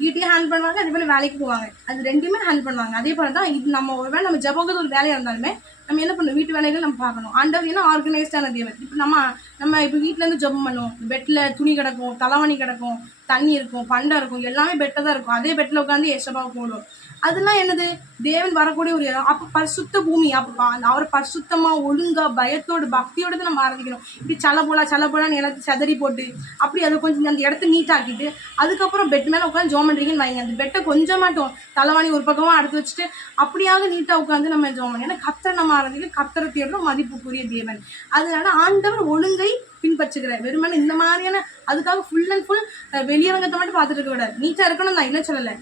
வீட்டையும் ஹேண்டில் பண்ணுவாங்க, அதே போல் வேலைக்கு போவாங்க. அது ரெண்டுமே ஹேண்டில் பண்ணுவாங்க. அதே போல் தான் இது நம்ம ஒருவேளை நம்ம ஜெபங்கிறது ஒரு வேலையாக இருந்தாலுமே நம்ம என்ன பண்ணணும்? வீட்டு வேலைகள் நம்ம பார்க்கணும். ஆண்டவர் ஏன்னா ஆர்கனைஸ்டான தேவன். இப்போ நம்ம இப்போ வீட்டிலேருந்து ஜெபம் பண்ணுவோம், பெட்டில் துணி கிடக்கும், தலைவாணி கிடக்கும், தண்ணி இருக்கும், பண்டை இருக்கும், எல்லாமே பெட்டில் தான் இருக்கும். அதே பெட்டில் உட்காந்து ஏசப்பாவை போடுவோம். அதெல்லாம் என்னது? தேவன் வரக்கூடிய ஒரு இடம். அப்ப பரிசுத்த பூமி. அப்ப அவரை பரிசுத்தமா, ஒழுங்கா, பயத்தோடு, பக்தியோட தான் நம்ம ஆராதிக்கணும். இப்படி சலபோலான்னு எல்லாத்தையும் சிதறி போட்டு, அப்படி அதை கொஞ்சம் அந்த இடத்த நீட் ஆக்கிட்டு, அதுக்கப்புறம் பெட் மேலே உட்காந்து ஜோம் பண்ணுறீங்கன்னு வைங்க. அந்த பெட்டை கொஞ்சம் மாட்டோம் தலைவாணி ஒரு பக்கமாக அடுத்து வச்சுட்டு, அப்படியாக நீட்டாக உட்காந்து நம்ம ஜோம் பண்ணணும். ஏன்னா கர்த்தரை நம்ம ஆராதிக்க, கர்த்தரை தேடுறோம், மதிப்புக்குரிய தேவன். அதனால ஆண்டவர் ஒழுங்கை பின்பற்றுகிறார். வெறுமனே இந்த மாதிரியான அதுக்காக ஃபுல் அண்ட் ஃபுல் வெளியரங்கத்தை மட்டும் பார்த்துட்டு இருக்க விடாது. நீட்டாக இருக்கணும் நான் இல்லை சொல்லலை.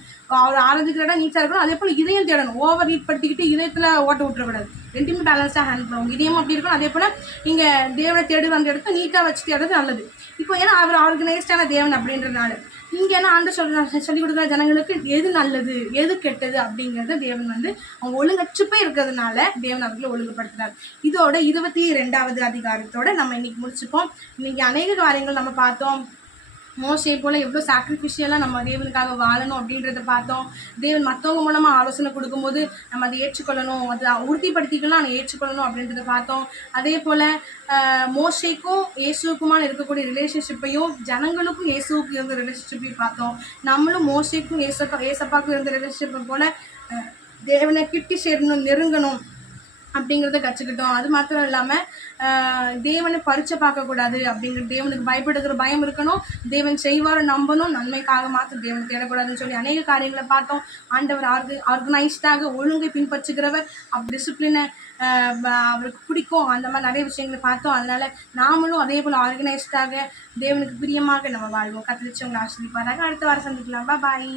அவர் ஆராதிக்கிற இடம் நீட்டாக இருக்கணும். அதே போல் இதயம் தேடணும். ஓவர் ஹீட் படுத்திக்கிட்டு இதயத்தில் ஓட்ட விட்டுறக்கூடாது. ரெண்டுமே பேலன்ஸாக ஹேண்டில் பண்ணுவோம். இதயமும் அப்படி இருக்கணும். அதே போல் நீங்கள் தேவனை தேடுற அந்த இடத்த நீட்டாக வச்சு தேடுறது நல்லது. இப்போ ஏன்னா அவர் ஆர்கனைஸ்டான தேவன் அப்படின்றதுனால இங்கே என்ன ஆண்டு சொல்லிக் கொடுக்குற ஜனங்களுக்கு எது நல்லது எது கெட்டது அப்படிங்கிறத தேவன் வந்து அவங்க ஒழுங்கற்று போய் இருக்கிறதுனால தேவன் அவர்களை ஒழுங்குபடுத்துறாரு. இதோட 22வது அதிகாரத்தோட நம்ம இன்னைக்கு முடிச்சுப்போம். இன்னைக்கு அநேக காரியங்கள் நம்ம பார்த்தோம். மோசே போல் எவ்வளோ சாக்ரிஃபிஷியலாக நம்ம தேவனுக்காக வாழணும் அப்படின்றத பார்த்தோம். தேவன் மற்றவங்க மூலமாக ஆலோசனை கொடுக்கும்போது நம்ம அதை ஏற்றுக்கொள்ளணும், அதை உறுதிப்படுத்திக்கலாம், அதை ஏற்றுக்கொள்ளணும் அப்படின்றத பார்த்தோம். அதே போல் மோசேக்கும் இயேசுக்குமான இருக்கக்கூடிய ரிலேஷன்ஷிப்பையும் ஜனங்களுக்கும் இயேசுவுக்கு இருந்த ரிலேஷன்ஷிப்பையும் பார்த்தோம். நம்மளும் மோசேக்கும் ஏசப்பாவுக்கும் இருந்த ரிலேஷன்ஷிப்பை போல் தேவனை கிட்டி சேரணும், நெருங்கணும் அப்படிங்கிறத கற்றுக்கிட்டோம். அது மாத்திரம் இல்லாமல் தேவனை பரிச்சை பார்க்கக்கூடாது அப்படிங்கிறது, தேவனுக்கு பயப்படுகிற பயம் இருக்கணும், தேவன் செய்வார நம்பணும், நன்மைக்காக மாத்திரம் தேவனை தேடக்கூடாதுன்னு சொல்லி அநேக காரியங்களை பார்த்தோம். ஆண்டவர் ஆர்கனைஸ்டாக ஒழுங்கை பின்பற்றுகிறவர், டிசிப்ளினை அவருக்கு பிடிக்கும், அந்த மாதிரி நிறைய விஷயங்களை பார்த்தோம். அதனால நாமளும் அதே போல் ஆர்கனைஸ்டாக தேவனுக்கு பிரியமாக நம்ம வாழ்வோம். கத்திரிச்சவங்களை ஆசிரியப்பாராக. அடுத்த வாரம் சந்திக்கலாம். பாய்.